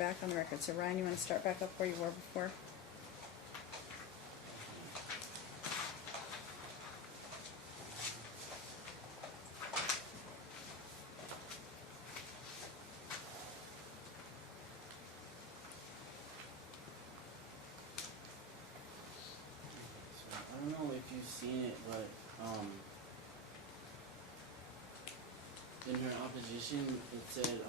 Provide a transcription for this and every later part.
back on the record. So Ryan, you want to start back up where you were before? So I don't know if you've seen it, but in her opposition, it said,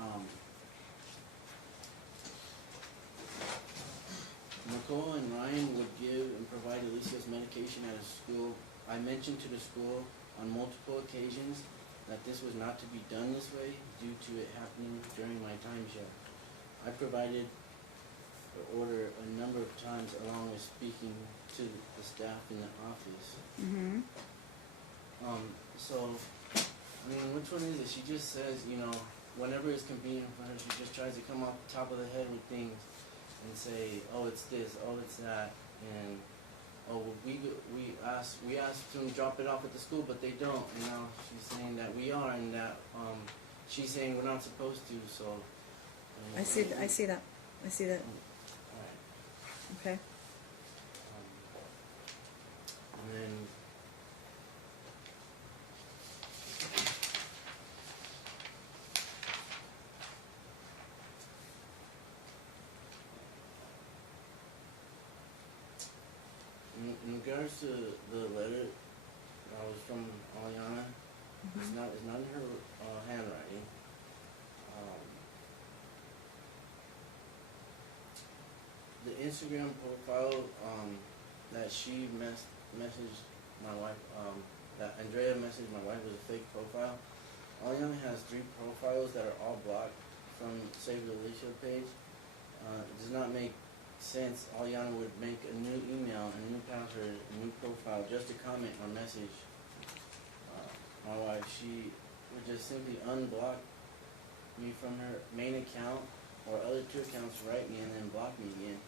Nicole and Ryan would give and provide Alicia's medication at a school. I mentioned to the school on multiple occasions that this was not to be done this way due to it happening during my time shift. I provided the order a number of times along with speaking to the staff in the office. Mm-hmm. So, I mean, which one is it? She just says, you know, whenever it's convenient for her, she just tries to come off the top of the head with things and say, oh, it's this, oh, it's that, and oh, well, we asked them to drop it off at the school, but they don't, and now she's saying that we are, and that she's saying we're not supposed to. So I see that. Alright. Okay. And then in regards to the letter that was from Aliana, it's not in her handwriting. The Instagram profile that she messaged my wife, that Andrea messaged my wife, was a fake profile. Aliana has 3 profiles that are all blocked from Save the Alicia page. It does not make sense. Aliana would make a new email, a new password, a new profile just to comment or message my wife. She would just simply unblock me from her main account or other 2 accounts, write me, and then block me again.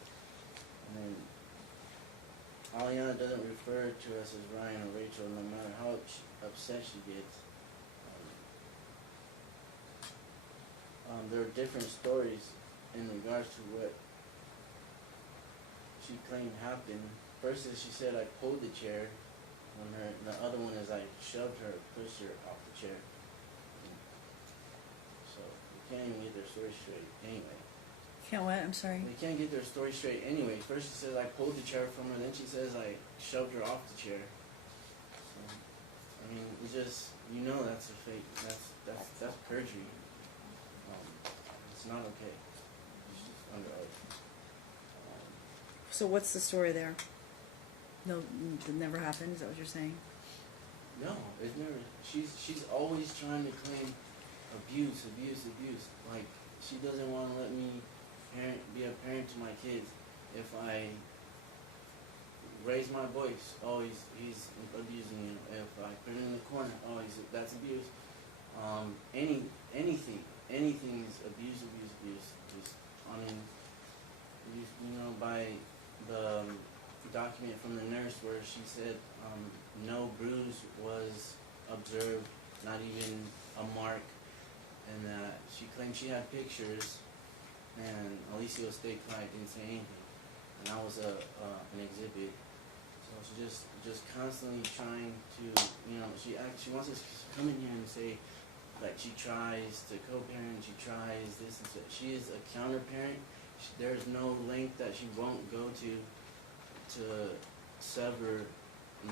And then Aliana doesn't refer to us as Ryan or Rachel, no matter how upset she gets. There are different stories in regards to what she claimed happened. First is she said I pulled the chair on her. The other one is I shoved her, pushed her off the chair. So we can't even get their story straight anyway. Can't what? I'm sorry. We can't get their story straight anyway. First she says I pulled the chair from her, then she says I shoved her off the chair. So, I mean, it's just, you know, that's a fake. That's perjury. It's not okay. It's just under oath. So what's the story there? No, it never happened. Is that what you're saying? No, it's never. She's always trying to claim abuse. Like, she doesn't want to let me be a parent to my kids. If I raise my voice, oh, he's abusing you. If I put it in the corner, oh, that's abuse. Anything is abuse. Just, I mean, you know, by the document from the nurse where she said no bruise was observed, not even a mark, and that she claimed she had pictures, and Alicia stayed quiet, didn't say anything, and that was an exhibit. So she's just constantly trying to, you know, she wants us to come in here and say that she tries to co-parent, she tries this and that. She is a counter-parent. There's no length that she won't go to sever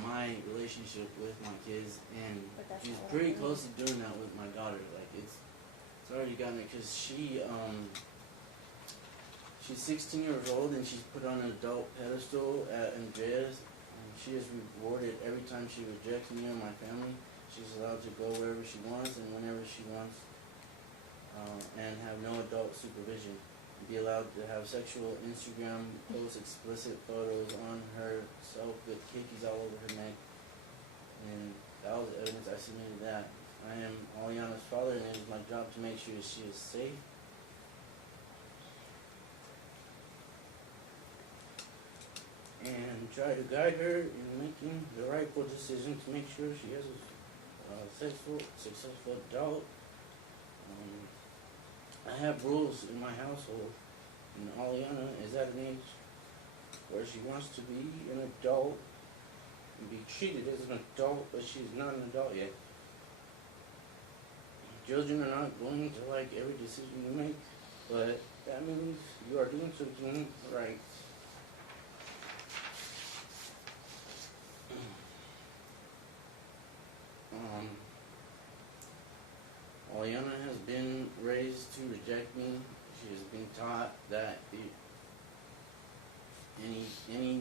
my relationship with my kids, and she's pretty close to doing that with my daughter. Like, it's already gotten it, because she's 16 years old and she's put on an adult pedestal at Andrea's, and she is rewarded every time she rejects me or my family. She's allowed to go wherever she wants and whenever she wants, and have no adult supervision. Be allowed to have sexual Instagram posts, explicit photos on herself with kickies all over her neck, and that was evidence. I submitted that. I am Aliana's father, and it is my job to make sure she is safe. And try to guide her in making the rightful decision to make sure she is a successful adult. I have rules in my household, And Aliana is at an age where she wants to be an adult and be treated as an adult, but she's not an adult yet. Children are not going to like every decision you make, but that means you are doing something right. Aliana has been raised to reject me. She has been taught that any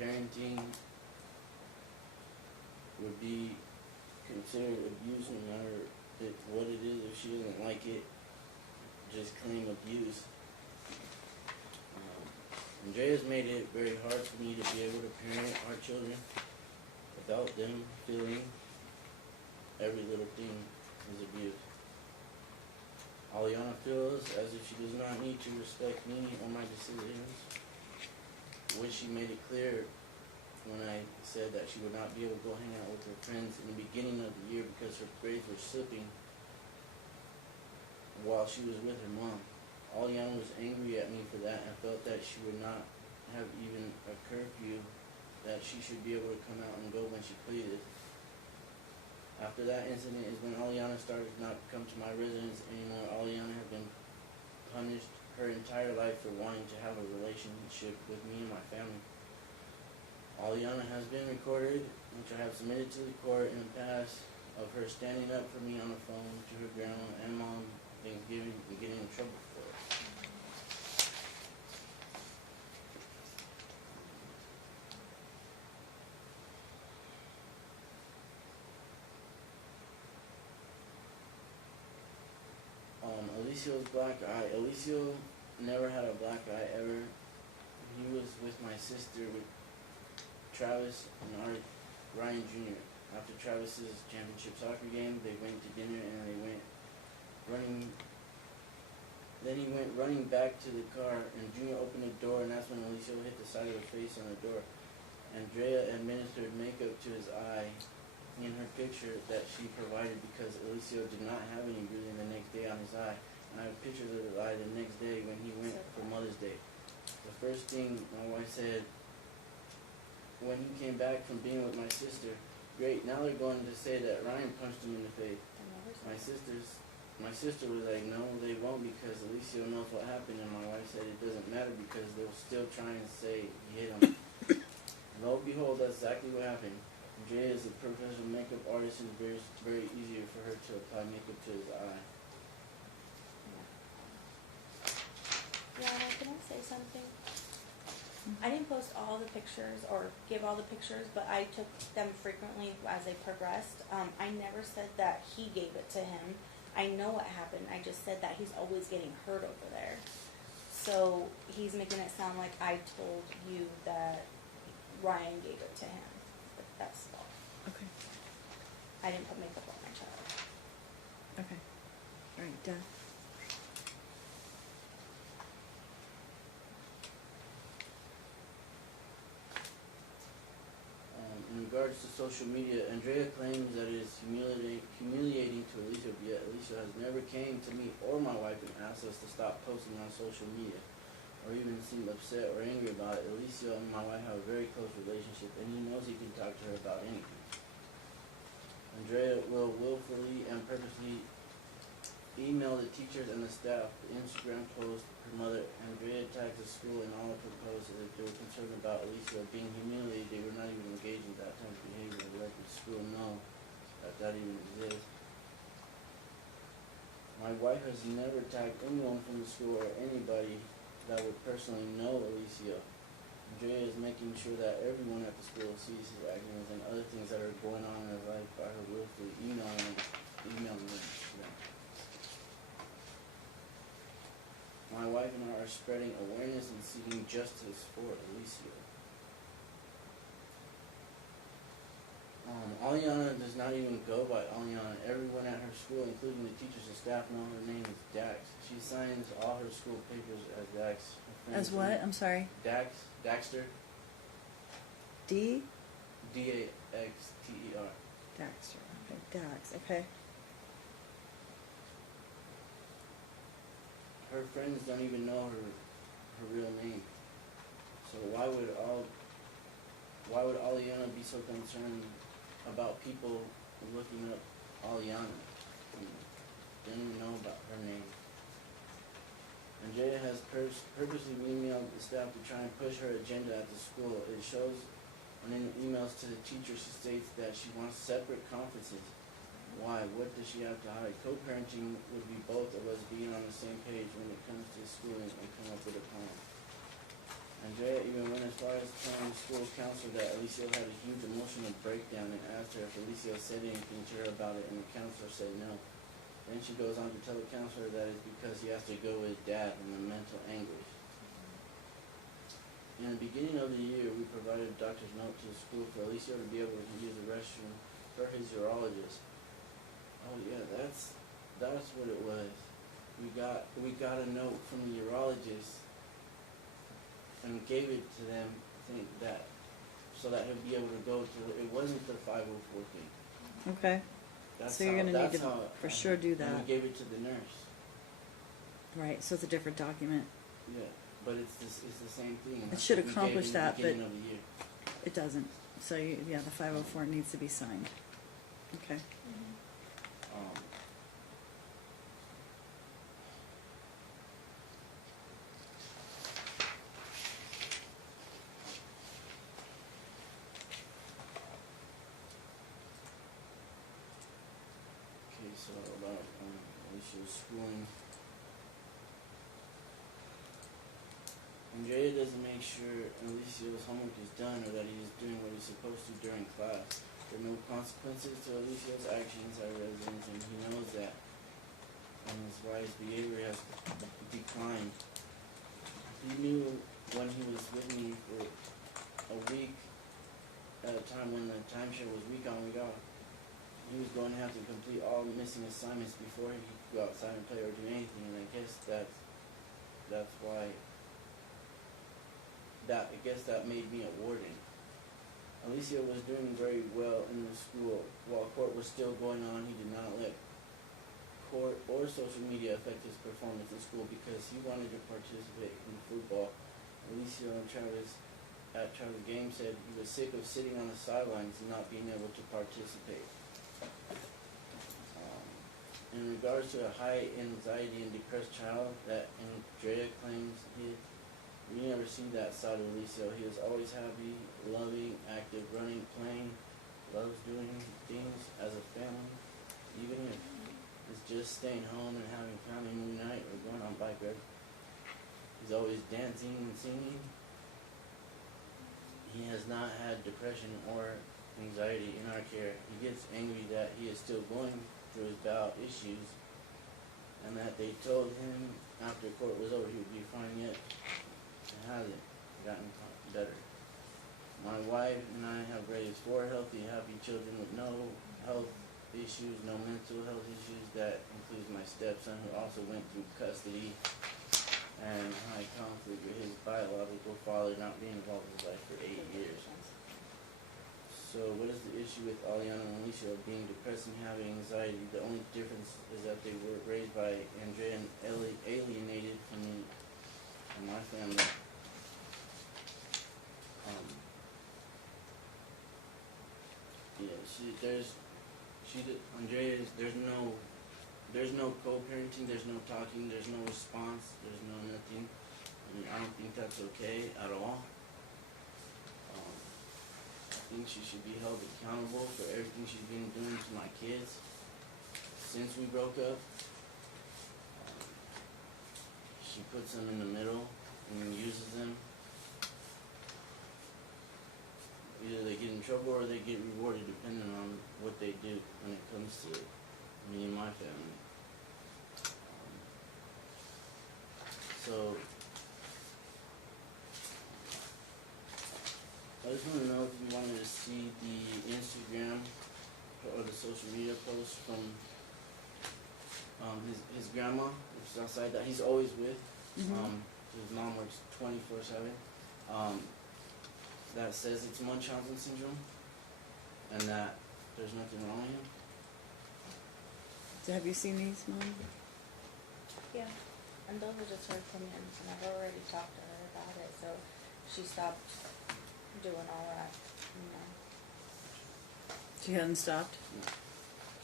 parenting would be considered abuse, no matter what it is. If she doesn't like it, just claim abuse. Andrea's made it very hard for me to be able to parent our children without them feeling every little thing is abuse. Aliana feels as if she does not need to respect me or my decisions, which she made it clear when I said that she would not be able to go hang out with her friends in the beginning of the year because her grades were slipping while she was with her mom. Aliana was angry at me for that and felt that she would not have even a curfew, that she should be able to come out and go when she pleaded. After that incident is when Aliana started not to come to my residence anymore. Aliana has been punished her entire life for wanting to have a relationship with me and my family. Aliana has been recorded, which I have submitted to the court in the past, of her standing up for me on the phone to her grandma and mom, Thanksgiving, and getting in trouble for it. Alicia's black eye. Alicia never had a black eye ever. He was with my sister, with Travis and Ryan Jr. After Travis's championship soccer game, they went to dinner and they went running. Then he went running back to the car, and Junior opened the door, and that's when Alicia hit the side of her face on the door. Andrea administered makeup to his eye in her picture that she provided because Alicia did not have any bruising the next day on his eye. And I have pictures of his eye the next day when he went for Mother's Day. The first thing my wife said when he came back from being with my sister, great, now they're going to say that Ryan punched him in the face. My sister was like, no, they won't, because Alicia knows what happened, and my wife said it doesn't matter because they'll still try and say he hit him. Lo and behold, that's exactly what happened. Jay is a professional makeup artist, and it's very easier for her to apply makeup to his eye. Yeah, can I say something? I didn't post all the pictures or give all the pictures, but I took them frequently as they progressed. I never said that he gave it to him. I know what happened. I just said that he's always getting hurt over there. So he's making it sound like I told you that Ryan gave it to him. But that's false. Okay. I didn't put makeup on my child. Okay. All right, done. In regards to social media, Andrea claims that it is humiliating to Alicia, yet Alicia has never came to me or my wife and asked us to stop posting on social media, or even seemed upset or angry about it. Alicia and my wife have a very close relationship, and he knows he can talk to her about anything. Andrea will willfully and purposely email the teachers and the staff the Instagram post her mother. Andrea tags the school in all of her posts as if they were concerned about Alicia being humiliated. They were not even engaged in that type of behavior to let the school know that even exists. My wife has never tagged anyone from the school or anybody that would personally know Alicia. Andrea is making sure that everyone at the school sees his actions and other things that are going on in her life by her willfully emailing them. My wife and I are spreading awareness and seeking justice for Alicia. Aliana does not even go by Aliana. Everyone at her school, including the teachers and staff, know her name is Dax. She signs all her school papers as Dax. As what? I'm sorry. Daxter. D? D-A-X-T-E-R. Daxter. Okay, Dax. Okay. Her friends don't even know her her real name. So why would Aliana be so concerned about people looking up Aliana? Didn't even know about her name. Andrea has purposely emailed the staff to try and push her agenda at the school. It shows in emails to the teacher she states that she wants separate conferences. Why? What does she have to hide? Co-parenting would be both of us being on the same page when it comes to schooling and come up with a plan. Andrea even went as far as telling the school counselor that Alicia had a huge emotional breakdown and asked her if Alicia said anything to her about it, and the counselor said no. Then she goes on to tell the counselor that it's because he has to go with his dad and the mental anguish. In the beginning of the year, we provided a doctor's note to the school for Alicia to be able to use the restroom for his urologist. Oh yeah, that's what it was. We got a note from the urologist and gave it to them. I think that so that he'll be able to go to. It wasn't the 504 thing. Okay. So you're gonna need to for sure do that. And we gave it to the nurse. Right. So it's a different document. Yeah, but it's the same thing. It should accomplish that, but of the year. it doesn't. So yeah, the 504 needs to be signed. Okay. Okay, so about Alicia's schooling. Andrea doesn't make sure Alicia's homework is done or that he is doing what he's supposed to during class. There are no consequences to Alicia's actions at residence, and he knows that, and that's why his behavior has declined. He knew when he was with me for a week at a time when the timeshare was week on, week off, he was going to have to complete all missing assignments before he could go outside and play or do anything, and I guess that's why. I guess that made me a warden. Alicia was doing very well in the school. While court was still going on, he did not let court or social media affect his performance in school because he wanted to participate in football. Alicia and Travis at Travis' game said he was sick of sitting on the sidelines and not being able to participate. In regards to a high anxiety and depressed child that Andrea claims we never see that side of Alicia. He is always happy, loving, active, running, playing, loves doing things as a family, even if it's just staying home and having family movie night or going on bike ride. He's always dancing and singing. He has not had depression or anxiety in our care. He gets angry that he is still going through his bowel issues and that they told him after court was over he would be fine, yet it hasn't gotten better. My wife and I have raised 4 healthy, happy children with no health issues, no mental health issues. That includes my stepson, who also went through custody and high conflict with his biological father not being involved in his life for 8 years. So what is the issue with Aliana and Alicia being depressed and having anxiety? The only difference is that they were raised by Andrea and alienated from me and my family. There's no co-parenting, there's no talking, there's no response, there's no nothing. I don't think that's okay at all. I think she should be held accountable for everything she's been doing to my kids since we broke up. She puts them in the middle and uses them. Either they get in trouble or they get rewarded depending on what they do when it comes to me and my family. So I just want to know if you wanted to see the Instagram or the social media post from his grandma, which is outside that he's always with. His mom works 24/7. That says it's Munchausen syndrome, and that there's nothing wrong with him. So have you seen these, Mom? Yeah. And those were just her opinions, and I've already talked to her about it, so she stopped doing all that, you know. She hadn't stopped?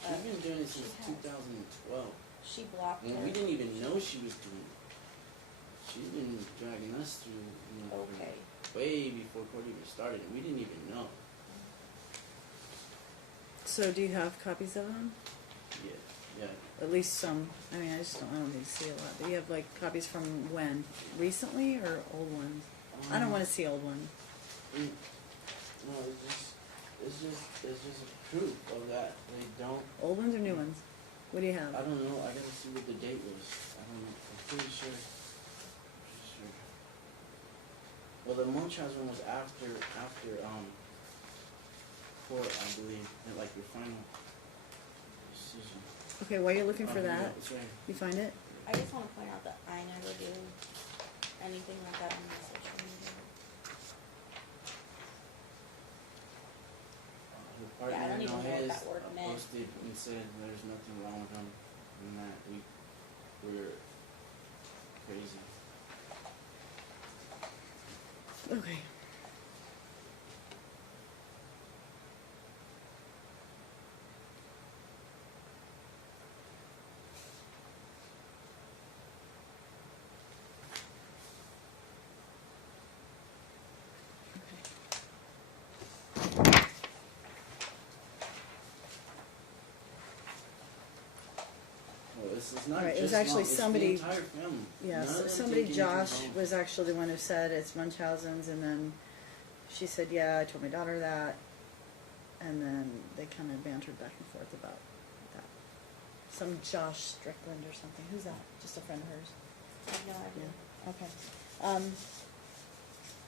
She's been doing it since She has. 2012. She blocked And her. we didn't even know she was doing it. She's been dragging us through, you know, Okay. way before court even started, and we didn't even know. So do you have copies of them? Yeah. At least some. I mean, I don't need to see a lot. But you have like copies from when? Recently or old ones? I don't want to see old ones. No, it's just a proof of that. They don't. Old ones or new ones? What do you have? I don't know. I gotta see what the date was. I don't know. I'm pretty sure. Well, the Munchausen one was after court, I believe, and like your final decision. Okay, while you're looking for Yeah, that, it's right. you find it? I just want to point out that I never do anything like that on my social media. Her partner, Yeah, I don't you know, even know what his, that word meant. posted and said there's nothing wrong with him, and that we're crazy. Okay. Well, it's not Right, it was just actually mom, it's somebody- the entire family. Yeah, None so of them somebody, take anything Josh, home. was actually the one who said it's Munchausen's, and then she said, yeah, I told my daughter that, and then they kind of bantered back and forth about that. Some Josh Strickland or something. Who's that? Just a friend of hers? I have no idea. Yeah, okay.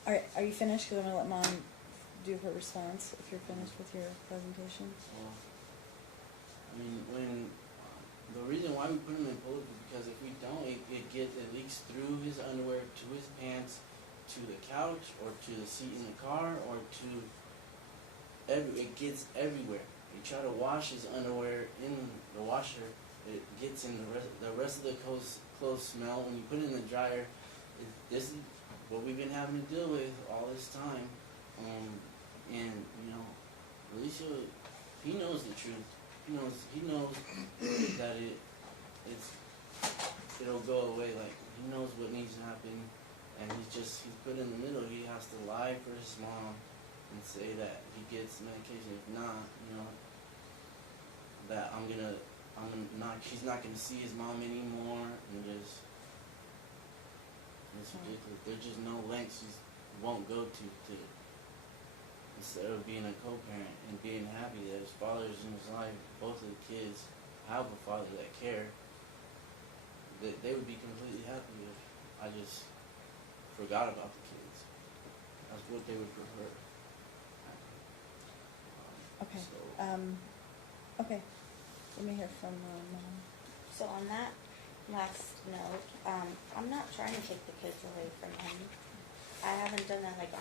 All right, are you finished? Because I'm going to let Mom do her response if you're finished with your presentation. Well, I mean, when the reason why we put him in public is because if we don't, it leaks through his underwear to his pants, to the couch, or to the seat in the car, or to it gets everywhere. You try to wash his underwear in the washer, it gets in the rest of the clothes smell. When you put it in the dryer, this is what we've been having to deal with all this time. And you know, Alicia, he knows the truth. He knows that it'll go away. Like, he knows what needs to happen, and he's put in the middle. He has to lie for his mom and say that he gets medication. If not, you know, that she's not gonna see his mom anymore, and it's ridiculous. There's just no lengths she won't go to instead of being a co-parent and being happy that his father is in his life. Both of the kids have a father that care. They would be completely happy if I just forgot about the kids. That's what they would prefer. Okay. So, Okay. Let me hear from Mom. So on that last note, I'm not trying to take the kids away from him. I haven't done that, like,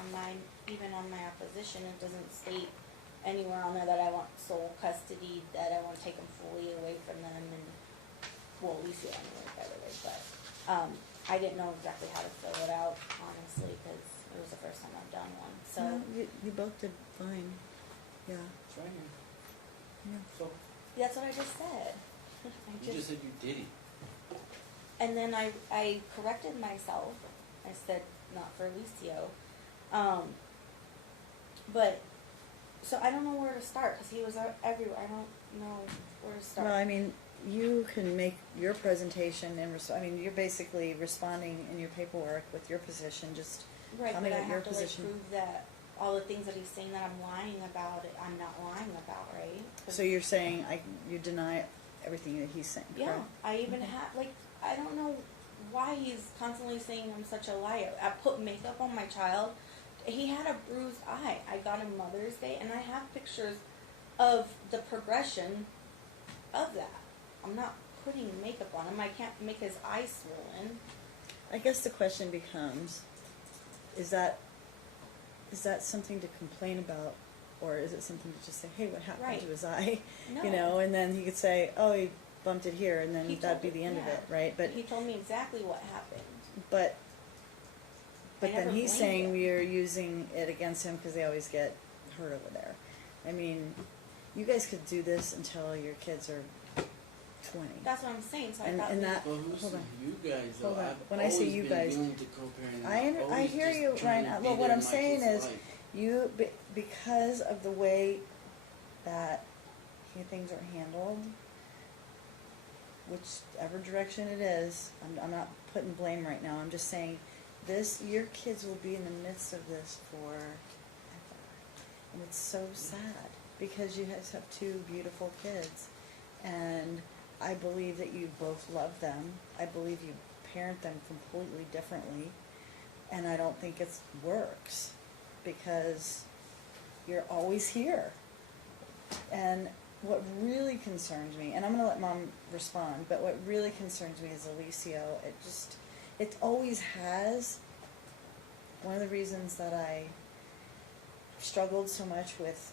even on my opposition, it doesn't state anywhere on there that I want sole custody, that I want to take them fully away from them, and, well, at least anyway, by the way, but, I didn't know exactly how to fill it out, honestly, because it was the first time I've done one, so. No, you both did fine. Yeah. it's right here. Yeah. So, That's what I just said. you just said you did it. And then I corrected myself. I said, not for Lucio. But, so I don't know where to start, because he was everywhere. I don't know where to start. Well, I mean, you can make your presentation and you're basically responding in your paperwork with your position. Just right, tell me but I what your have to, like, position. prove that all the things that he's saying that I'm lying about, I'm not lying about, right? 'Cause So you're saying you deny everything that he's saying, yeah, correct? I even have, like, I don't know why he's constantly saying I'm such a liar. I put makeup on my child. He had a bruised eye. I got him Mother's Day, and I have pictures of the progression of that. I'm not putting makeup on him. I can't make his eye swollen. I guess the question becomes, is that something to complain about, or is it something to just say, hey, what happened Right. to his eye? No. You know, and then he could say, oh, bumped it here, and then He that'd be told the end of yeah. it, right? But He told me exactly what happened. but I then never he's blamed saying him. we're using it against him because they always get hurt over there. I mean, you guys could do this until your kids are 20. That's what I'm saying. So I And- thought and we- that- Well, who's hold on. you guys? Though? Hold on. I've When I say always you been guys, willing to co-parent. I Always hear just you, trying Ryan. to be Well, what there I'm in my saying kid's is, life. because of the way that things are handled, whichever direction it is, I'm not putting blame right now. I'm just saying, your kids will be in the midst of this forever, and it's so sad because you guys have two beautiful kids, and I believe that you both love them. I believe you parent them completely differently, and I don't think it works because you're always here. And what really concerns me, and I'm going to let Mom respond, but what really concerns me is Alicio. It always has. One of the reasons that I struggled so much with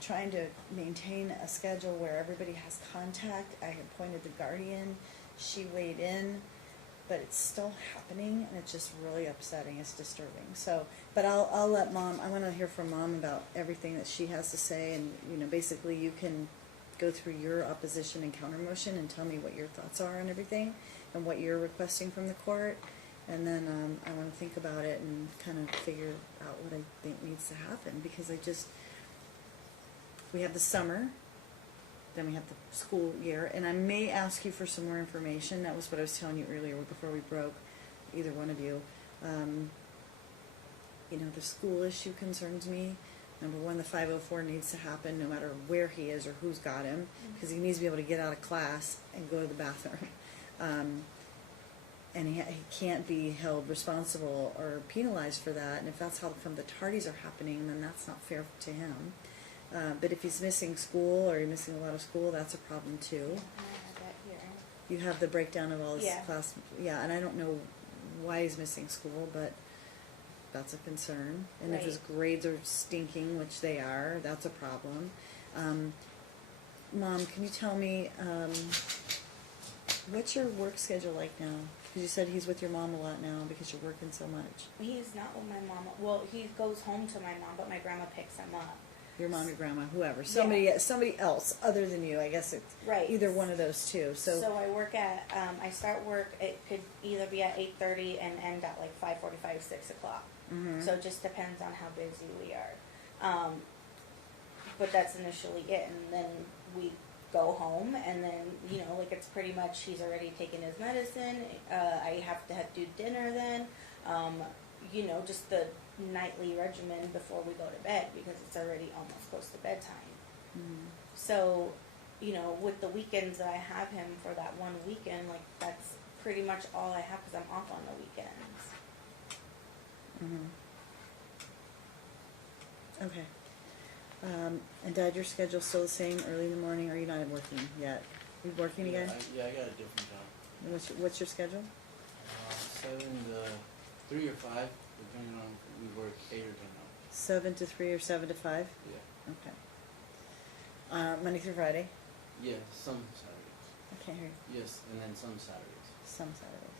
trying to maintain a schedule where everybody has contact, I appointed the guardian, she weighed in, but it's still happening, and it's just really upsetting. It's disturbing. So, but I'll let Mom. I want to hear from Mom about everything that she has to say, and basically you can go through your opposition and counter motion and tell me what your thoughts are on everything and what you're requesting from the court, and then I want to think about it and kind of figure out what I think needs to happen, because we have the summer. Then we have the school year, and I may ask you for some more information. That was what I was telling you earlier before we broke, either one of you. The school issue concerns me. Number one, the 504 needs to happen no matter where he is or who's got him, because he needs to be able to get out of class and go to the bathroom. And he can't be held responsible or penalized for that. And if that's how come the tardies are happening, then that's not fair to him. But if he's missing school or he's missing a lot of school, that's a problem too. And I had that here. You have the breakdown of all his Yeah. class. Yeah, and I don't know why he's missing school, but that's a concern. And if his Right. grades are stinking, which they are, that's a problem. Mom, can you tell me, what's your work schedule like now? Because you said he's with your mom a lot now because you're working so much. He's not with my mom. Well, he goes home to my mom, but my grandma picks him up. Your mom, your grandma, whoever. Somebody else other than you. I guess it's Right. either one of those two. So I work at, I start work, it could either be at 8:30 and end at like 5:45, 6 o'clock. Mhm. So it just depends on how busy we are. But that's initially it, and then we go home, and then, it's pretty much, he's already taken his medicine, I have to do dinner then, just the nightly regimen before we go to bed, because it's already almost close to bedtime. Mhm. So, with the weekends that I have him for that one weekend, that's pretty much all I have, because I'm off on the weekends. Mhm. Okay. And Dad, your schedule's still the same, early in the morning, or are you not working yet? You working again? I got a different job. And what's your schedule? 7 to 3 or 5, depending on if we work 8 or 10 hours. 7 to 3 or 7 to 5? Yeah. Okay. Monday through Friday? Yeah, some Saturdays. I can't hear you. Yes, and then some Saturdays. Some Saturdays,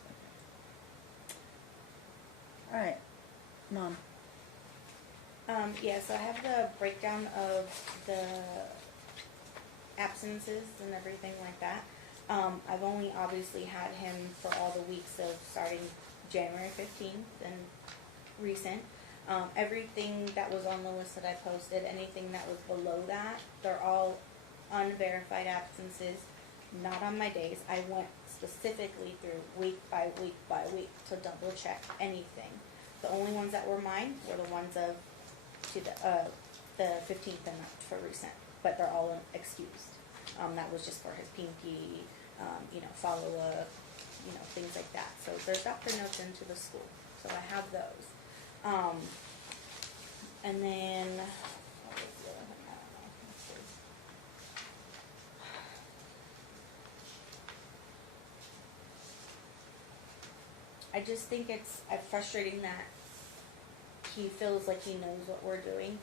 okay. Alright. Mom. So I have the breakdown of the absences and everything like that. I've only obviously had him for all the weeks of starting January 15th and recent. Everything that was on the list that I posted, anything that was below that, they're all unverified absences, not on my days. I went specifically through week by week by week to double check anything. The only ones that were mine were the ones of the 15th and up for recent, but they're all excused. That was just for his PNP, follow up, things like that. So there's doctor notes into the school, so I have those. And then what was the other thing? I don't know. Let's see. I just think it's frustrating that he feels like he knows what we're doing.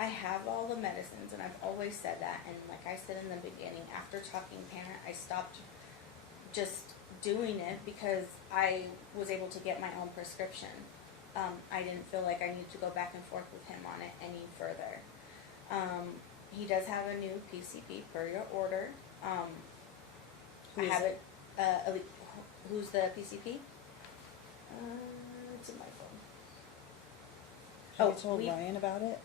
I have all the medicines, and I've always said that. And like I said in the beginning, after talking parent, I stopped just doing it because I was able to get my own prescription. I didn't feel like I needed to go back and forth with him on it any further. He does have a new PCP per your order. I have it. Who's the PCP? It's in my phone. Have you told Ryan about it?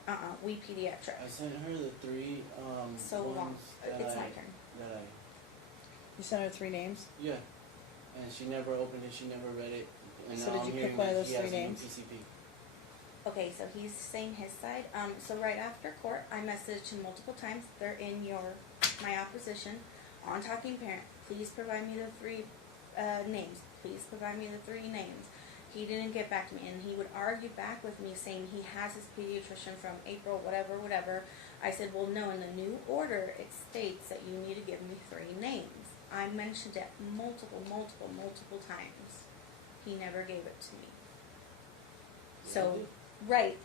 We Pediatric. I sent her the 3 So ones long. that It's I, my turn. that I, You sent her 3 names? yeah, and she never opened it, she never read it, and So now did I'm you pick hearing one of that those he 3 has a new names? PCP. Okay, so he's saying his side. So right after court, I messaged him multiple times. They're in my opposition on Talking Parent. Please provide me the 3 names. Please provide me the 3 names. He didn't get back to me, and he would argue back with me saying he has his pediatrician from April, whatever. I said, well, no, in the new order, it states that you need to give me 3 names. I mentioned it multiple times. He never gave it to me. So, right,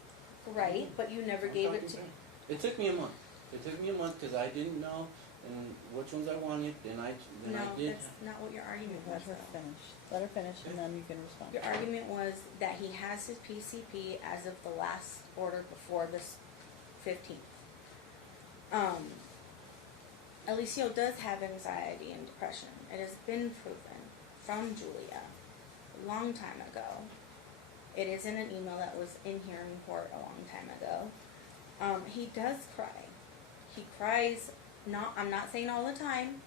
but you never gave it to me. It took me a month. It took me a month because I didn't know and which ones I wanted. Then I did. That's not what your argument was. Let her finish. Let her finish, and then you can respond. Your argument was that he has his PCP as of the last order before this 15th. Alicio does have anxiety and depression. It has been proven from Julia a long time ago. It is in an email that was in hearing court a long time ago. He does cry. He cries, I'm not saying all the time,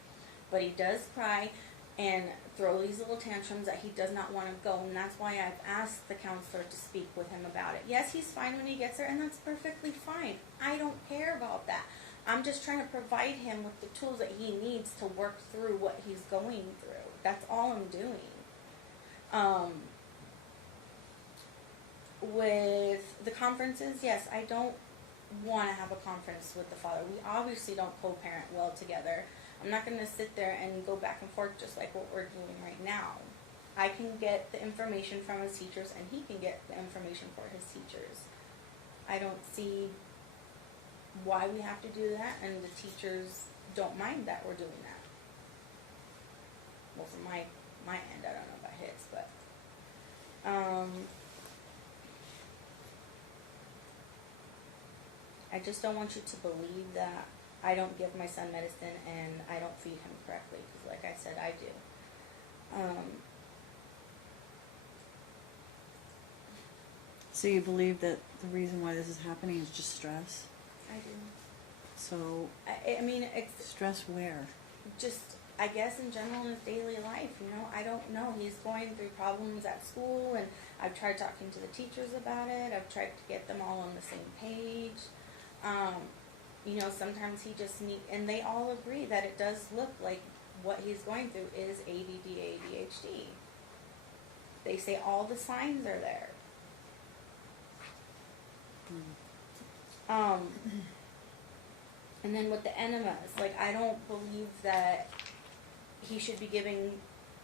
but he does cry and throw these little tantrums that he does not want to go, and that's why I've asked the counselor to speak with him about it. Yes, he's fine when he gets there, and that's perfectly fine. I don't care about that. I'm just trying to provide him with the tools that he needs to work through what he's going through. That's all I'm doing. With the conferences, yes, I don't want to have a conference with the father. We obviously don't co-parent well together. I'm not going to sit there and go back and forth just like what we're doing right now. I can get the information from his teachers, and he can get the information for his teachers. I don't see why we have to do that, and the teachers don't mind that we're doing that. Well, from my end, I don't know about his, but I just don't want you to believe that I don't give my son medicine and I don't feed him correctly, because like I said, I do. So you believe that the reason why this is happening is just stress? I do. So, I mean, it's stress where? just, I guess, in general in his daily life, I don't know. He's going through problems at school, and I've tried talking to the teachers about it. I've tried to get them all on the same page. Sometimes he just and they all agree that it does look like what he's going through is ADD, ADHD. They say all the signs are there. And then with the enemas, I don't believe that he should be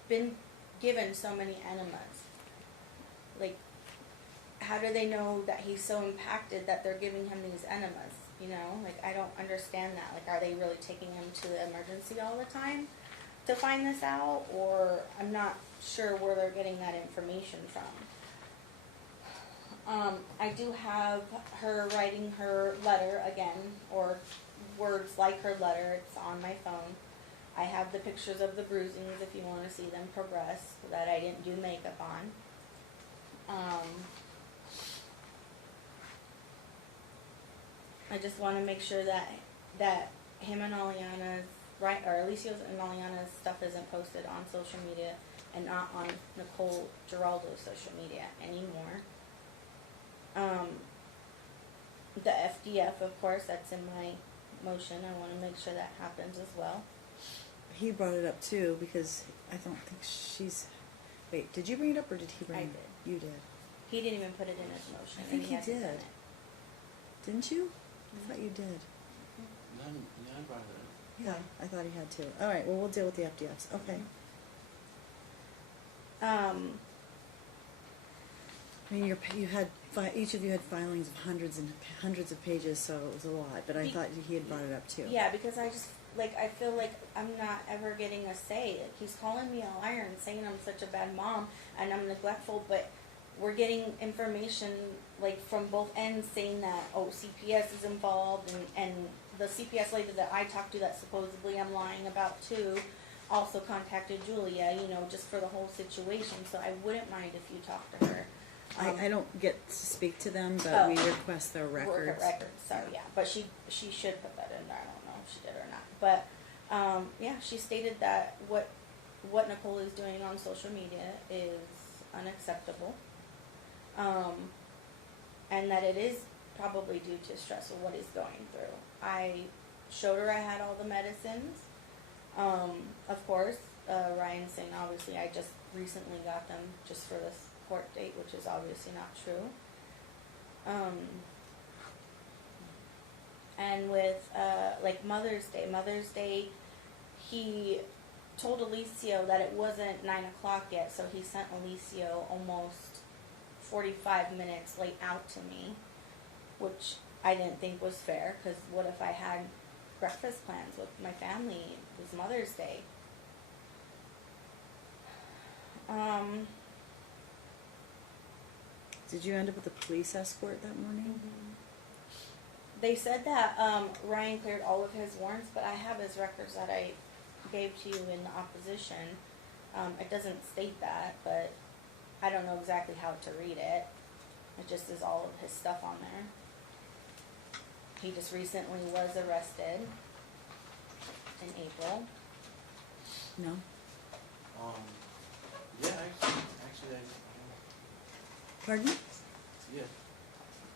been given so many enemas. How do they know that he's so impacted that they're giving him these enemas? I don't understand that. Are they really taking him to the emergency all the time to find this out? Or I'm not sure where they're getting that information from. I do have her writing her letter again, or words like her letter. It's on my phone. I have the pictures of the bruisings if you want to see them progress, that I didn't do makeup on. I just want to make sure that him and Aliana's, or Alicio's and Aliana's stuff isn't posted on social media and not on Nicole Giraldo's social media anymore. The FDF, of course, that's in my motion. I want to make sure that happens as well. He brought it up too, because I don't think she's... Wait, did you bring it up, or did he bring it up? I did. You did. He didn't even put it in his motion. I think and he hasn't did. done it. Didn't you? I thought you did. Yeah, I brought it up. Yeah, I thought he had to. All right, well, we'll deal with the FDFs. Okay. I mean, you had each of you had filings of hundreds and hundreds of pages, so it was a lot. But I thought he had brought it up too. Yeah, because I just, like, I feel like I'm not ever getting a say. Like, he's calling me a liar and saying I'm such a bad mom and I'm neglectful, but we're getting information, like, from both ends saying that, oh, CPS is involved, and the CPS lady that I talked to that supposedly I'm lying about too also contacted Julia, you know, just for the whole situation. So I wouldn't mind if you talk to her. I don't get to speak to them, but we request their records. Work at records, sorry, yeah. But she should put that in there. I don't know if she did or not. But yeah, she stated that what Nicole is doing on social media is unacceptable, and that it is probably due to stress of what he's going through. I showed her I had all the medicines. Of course, Ryan's saying obviously I just recently got them just for this court date, which is obviously not true. And with like Mother's Day, he told Alicio that it wasn't 9 o'clock yet, so he sent Alicio almost 45 minutes late out to me, which I didn't think was fair, because what if I had breakfast plans with my family? It was Mother's Day. Did you end up with a police escort that morning? They said that Ryan cleared all of his warrants, but I have his records that I gave to you in the opposition. It doesn't state that, but I don't know exactly how to read it. It just is all of his stuff on there. He just recently was arrested in April. No. Yeah, actually, Pardon? yeah,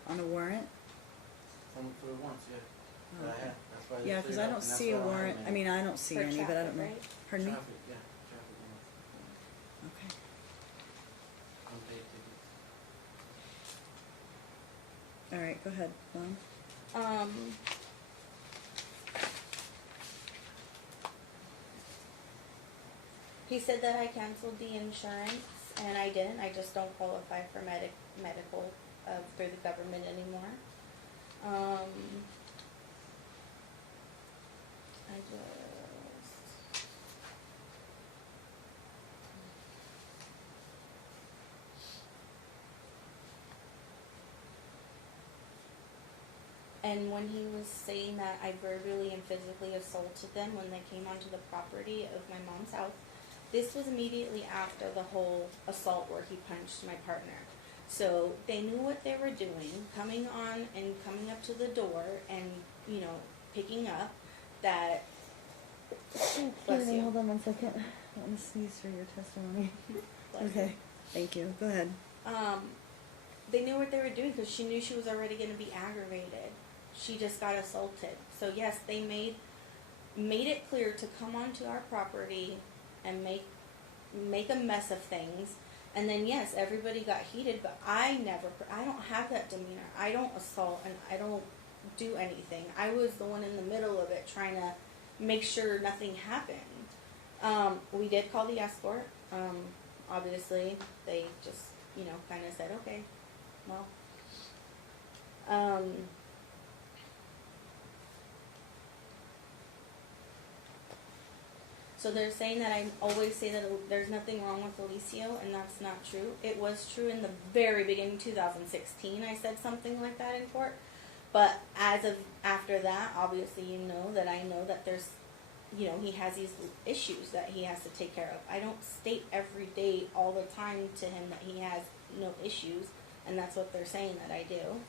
On a warrant? for the warrants, yeah. Oh, That I okay. had. That's why they Yeah, because cleared I up, don't and that's see a why I have warrant. them I in. mean, I don't see For any, but I don't traffic, know. right? Pardon me? Traffic, yeah, traffic warrants. Okay. Unpaid tickets. All right, go ahead, Mom. He said that I canceled the insurance, and I didn't. I just don't qualify for medical through the government anymore. I just... And when he was saying that I verbally and physically assaulted them when they came onto the property of my mom's house, this was immediately after the whole assault where he punched my partner. So they knew what they were doing, coming on and coming up to the door and, you know, picking up that... Bless you. Hold on 1 second. I want to sneeze for your testimony. Bless Okay, you. thank you. Go ahead. They knew what they were doing because she knew she was already going to be aggravated. She just got assaulted. So yes, they made it clear to come onto our property and make a mess of things. And then yes, everybody got heated, but I don't have that demeanor. I don't assault and I don't do anything. I was the one in the middle of it trying to make sure nothing happened. We did call the escort. Obviously, they just, you know, kind of said, okay, well. So they're saying that I always say that there's nothing wrong with Alicio, and that's not true. It was true in the very beginning, 2016, I said something like that in court. But as of after that, obviously you know that there's, you know, he has these issues that he has to take care of. I don't state every day all the time to him that he has no issues, and that's what they're saying that I do.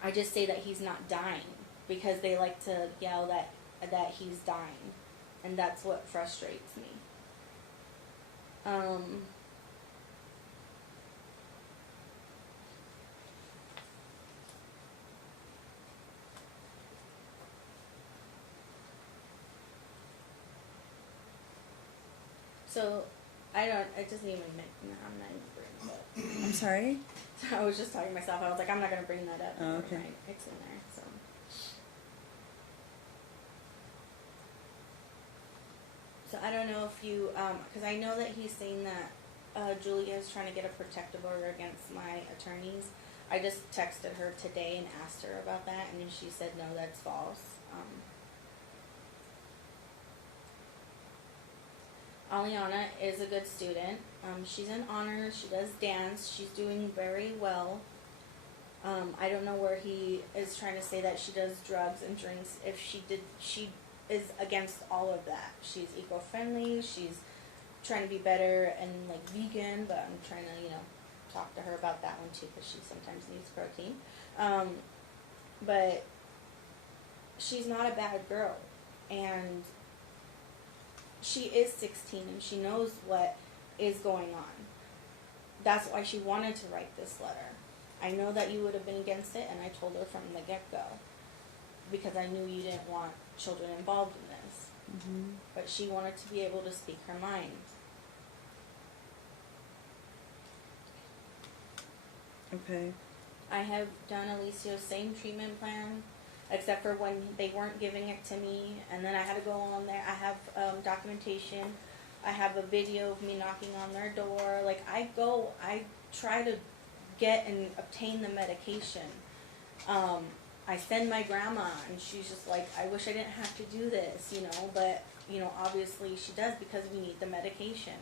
I just say that he's not dying, because they like to yell that he's dying, and that's what frustrates me. So it doesn't even I'm not even bringing it up. I'm sorry? I was just talking to myself. I was like, I'm not going to bring that up. Oh, okay. It's in there, so. So I don't know if you, because I know that he's saying that Julia is trying to get a protective order against my attorneys. I just texted her today and asked her about that, and she said no, that's false. Aliana is a good student. She's in honors. She does dance. She's doing very well. I don't know where he is trying to say that she does drugs and drinks. If she did, she is against all of that. She's eco-friendly. She's trying to be better and like vegan, but I'm trying to, talk to her about that one too, because she sometimes needs protein. But she's not a bad girl, and she is 16 and she knows what is going on. That's why she wanted to write this letter. I know that you would have been against it, and I told her from the get-go, because I knew you didn't want children involved in this. Mm-hmm. But she wanted to be able to speak her mind. Okay. I have done Alicia's same treatment plan, except for when they weren't giving it to me, and then I had to go on there. I have documentation. I have a video of me knocking on their door. Like, I try to get and obtain the medication. I send my grandma, and she's just like, I wish I didn't have to do this, but, obviously she does, because we need the medication.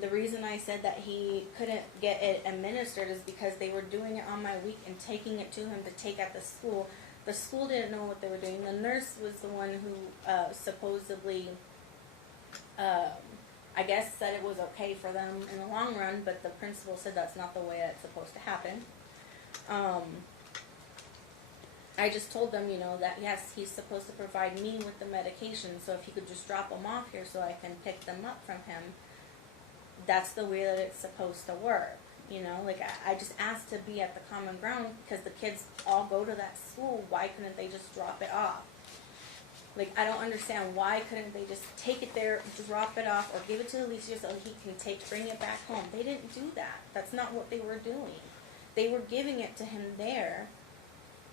The reason I said that he couldn't get it administered is because they were doing it on my week and taking it to him to take at the school. The school didn't know what they were doing. The nurse was the one who supposedly, I guess, said it was okay for them in the long run, but the principal said that's not the way it's supposed to happen. I just told them, that yes, he's supposed to provide me with the medication, so if he could just drop them off here so I can pick them up from him, that's the way that it's supposed to work. I just asked to be at the common ground because the kids all go to that school. Why couldn't they just drop it off? I don't understand, why couldn't they just take it there, drop it off, or give it to Alicia so he can bring it back home? They didn't do that. That's not what they were doing. They were giving it to him there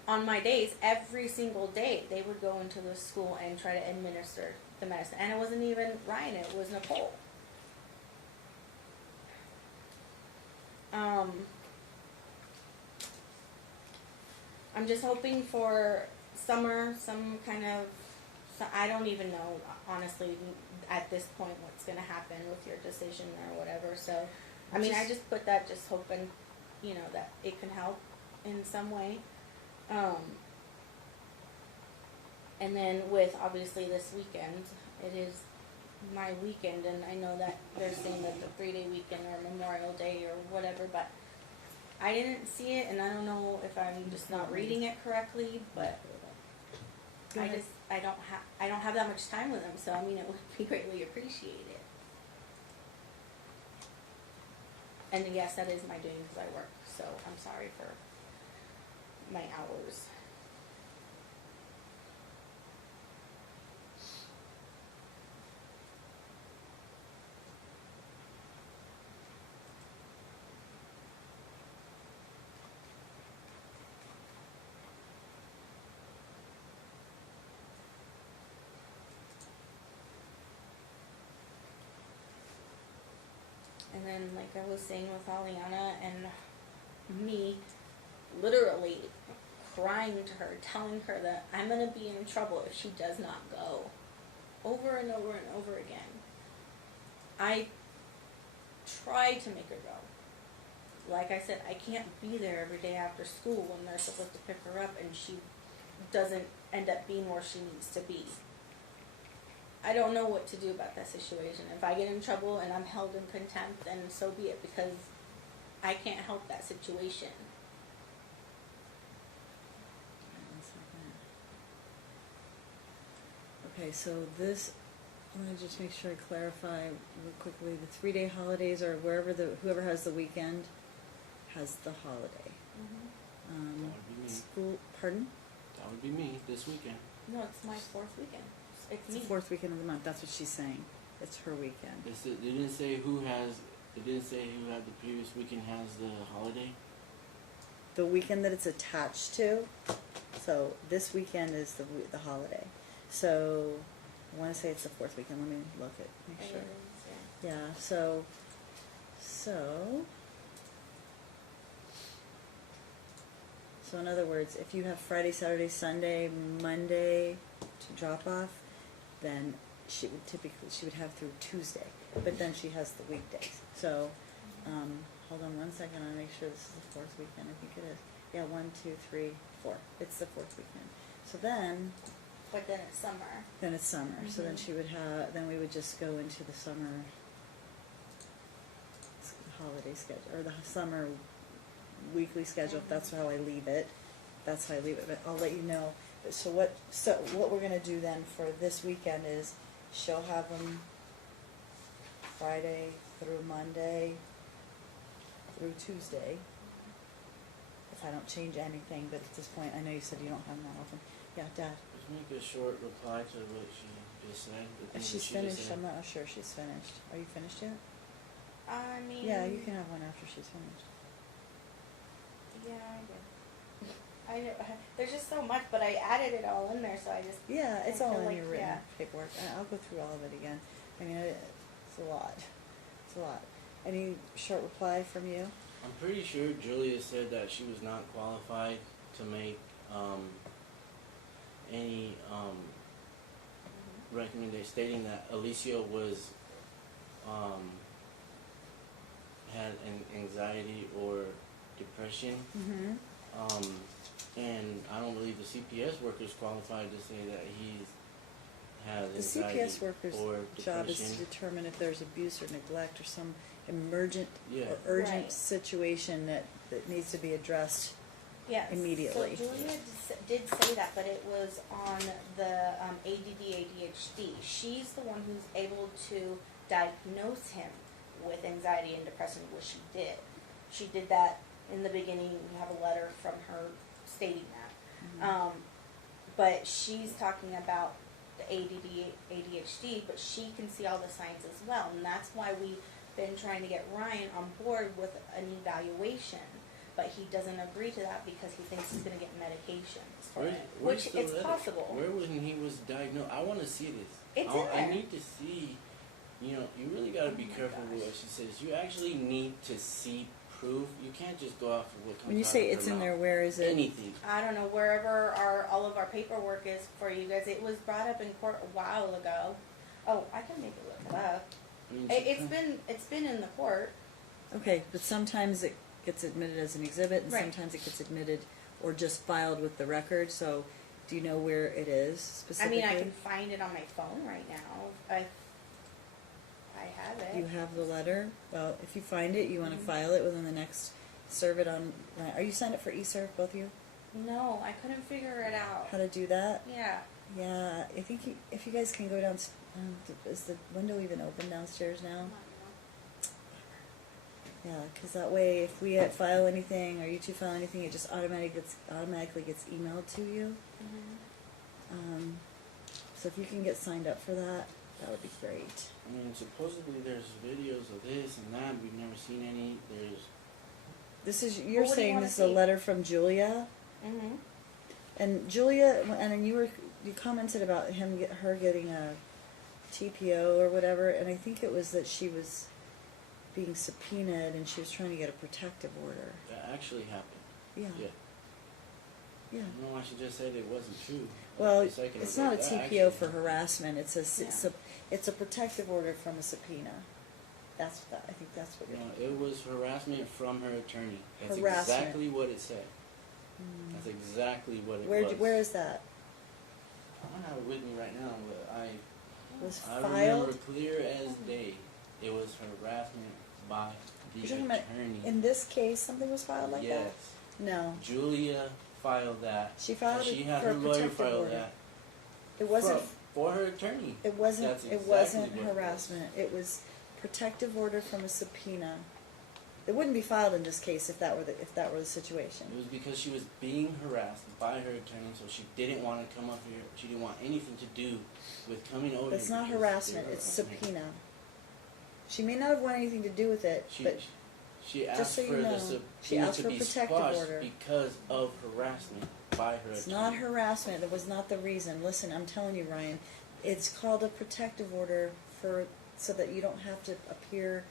on my days. Every single day they would go into the school and try to administer the medicine. And it wasn't even Ryan, it was Nicole. I'm just hoping for summer, I don't even know, honestly, at this point what's going to happen with your decision or whatever. So, I just put that just hoping, that it can help in some way. And then with, obviously, this weekend, it is my weekend, and I know that they're saying that the 3-day weekend or Memorial Day or whatever, but I didn't see it, and I don't know if I'm just not reading it correctly, but I don't have that much time with them, so it would be greatly appreciated. And yes, that is my doing because I work, so I'm sorry for my hours. And then, like I was saying with Aliana and me, literally crying to her, telling her that I'm going to be in trouble if she does not go. Over and over and over again. I tried to make her go. Like I said, I can't be there every day after school when they're supposed to pick her up and she doesn't end up being where she needs to be. I don't know what to do about that situation. If I get in trouble and I'm held in contempt, then so be it, because I can't help that situation. Okay, so this, I'm going to just make sure I clarify real quickly. The 3-day holidays are whoever has the weekend has the holiday. Mm-hmm. That would be me. School, pardon? That would be me this weekend. No, it's my 4th weekend. It's It's me. the 4th weekend of the month. That's what she's saying. It's her weekend. It didn't say who had the previous weekend has the holiday. The weekend that it's attached to. So this weekend is the holiday. So I want to say it's the 4th weekend. Let me look at make It sure. is, yeah. Yeah. So So in other words, if you have Friday, Saturday, Sunday, Monday to drop off, then she would have through Tuesday, but then she has the weekdays. So, hold on 1 second, I'll make sure this is the fourth weekend, I think it is. Yeah, 1, 2, 3, 4, it's the fourth weekend. So then, But then it's summer. so then she would have, then we would just go into the summer holiday schedule, or the summer weekly schedule, if that's how I leave it. That's how I leave it, but I'll let you know. So what we're gonna do then for this weekend is she'll have them Friday through Monday through Tuesday, if I don't change anything, but at this point, I know you said you don't have them that often. Yeah, Dad. Just make a short reply to what she just said. the If things she's that she just finished, said. I'm not sure she's finished. Are you finished yet? I mean. Yeah, you can have one after she's finished. Yeah, I do. I know, there's just so much, but I added it all in there, so I just. Yeah, it's I all feel in like, your written yeah. paperwork. I'll go through all of it again. I mean, it's a lot. It's a lot. Any short reply from you? I'm pretty sure Julia said that she was not qualified to make any recommendation stating that Alicia was had an anxiety or depression. Mm-hmm. And I don't believe the CPS worker is qualified to say that he has The anxiety CPS worker's or job is depression. to determine if there's abuse or neglect or some emergent Yeah. or urgent Right. situation that needs to be addressed. Yes. Immediately. So Julia did say that, but it was on the ADD, ADHD. She's the one who's able to diagnose him with anxiety and depression, which she did. She did that in the beginning. We have a letter from her stating that. Mhm. But she's talking about the ADD, ADHD, but she can see all the signs as well. And that's why we've been trying to get Ryan on board with an evaluation. But he doesn't agree to that because he thinks he's going to get medications for it, Where's which the it's letter? possible. Where when he was diagnosed? I want to see this. It's in I there. need to see. You know, you really got to be Oh my careful with what gosh. she says. You actually need to see proof. You can't just go off of what comes When you out say of it's her in mouth. there, where is it? Anything. I don't know, wherever all of our paperwork is for you guys. It was brought up in court a while ago. Oh, I can make it look it up. I mean, It's been in the court. Okay, but sometimes it gets admitted as an exhibit, and Right. sometimes it gets admitted or just filed with the record. So, do you know where it is I specifically? mean, I can find it on my phone right now. I have it. Do you have the letter? Well, if you find it, you want to Mhm. file it within the next. Serve it on. Are you signed up for eServe, both of you? No, I couldn't figure it out. How to do that? Yeah. Yeah, I think if you guys can go down. Is the window even open downstairs now? Yeah, because that way, if we file anything or you two file anything, it just automatically gets emailed to you. Mhm. So if you can get signed up for that, that would be great. I mean, supposedly there's videos of this and that. We've never seen any. You're Well, what do you saying wanna this is a see? letter from Julia, Mhm. and Julia, and then you commented about her getting a TPO or whatever, and I think it was that she was being subpoenaed and she was trying to get a protective order. That actually happened. Yeah. Yeah. Yeah. I don't know why she just said it wasn't true. Well, A second it's ago. not a That TPO actually for happened. harassment. It's Yeah. it's a protective order from a subpoena. I think that's what you're. No, it was harassment from her attorney. That's Harassment. exactly what it said. Hmm. That's exactly what it Where was. where is that? I don't have it with me right now, but I Was remember filed clear as day. It was harassment by the You're talking about attorney. in this case? Something was filed like yes. that. No, Julia filed that. she filed She it had for her a lawyer protective file order. that. It wasn't. For her attorney. It wasn't. That's It exactly wasn't what it was. harassment. It was protective order from a subpoena. It wouldn't be filed in this case if that were the situation. It was because she was being harassed by her attorney, so she didn't want to come up here. She didn't want anything to do with coming over. But it's not because harassment. they were It's over here. subpoena. She may not have wanted anything to do with it, but She just asked so you for know, the she subpoena asked to for be protective squashed order. because of harassment by her it's attorney. not harassment. That was not the reason. Listen, I'm telling you, Ryan, it's called a protective order so that you don't have to appear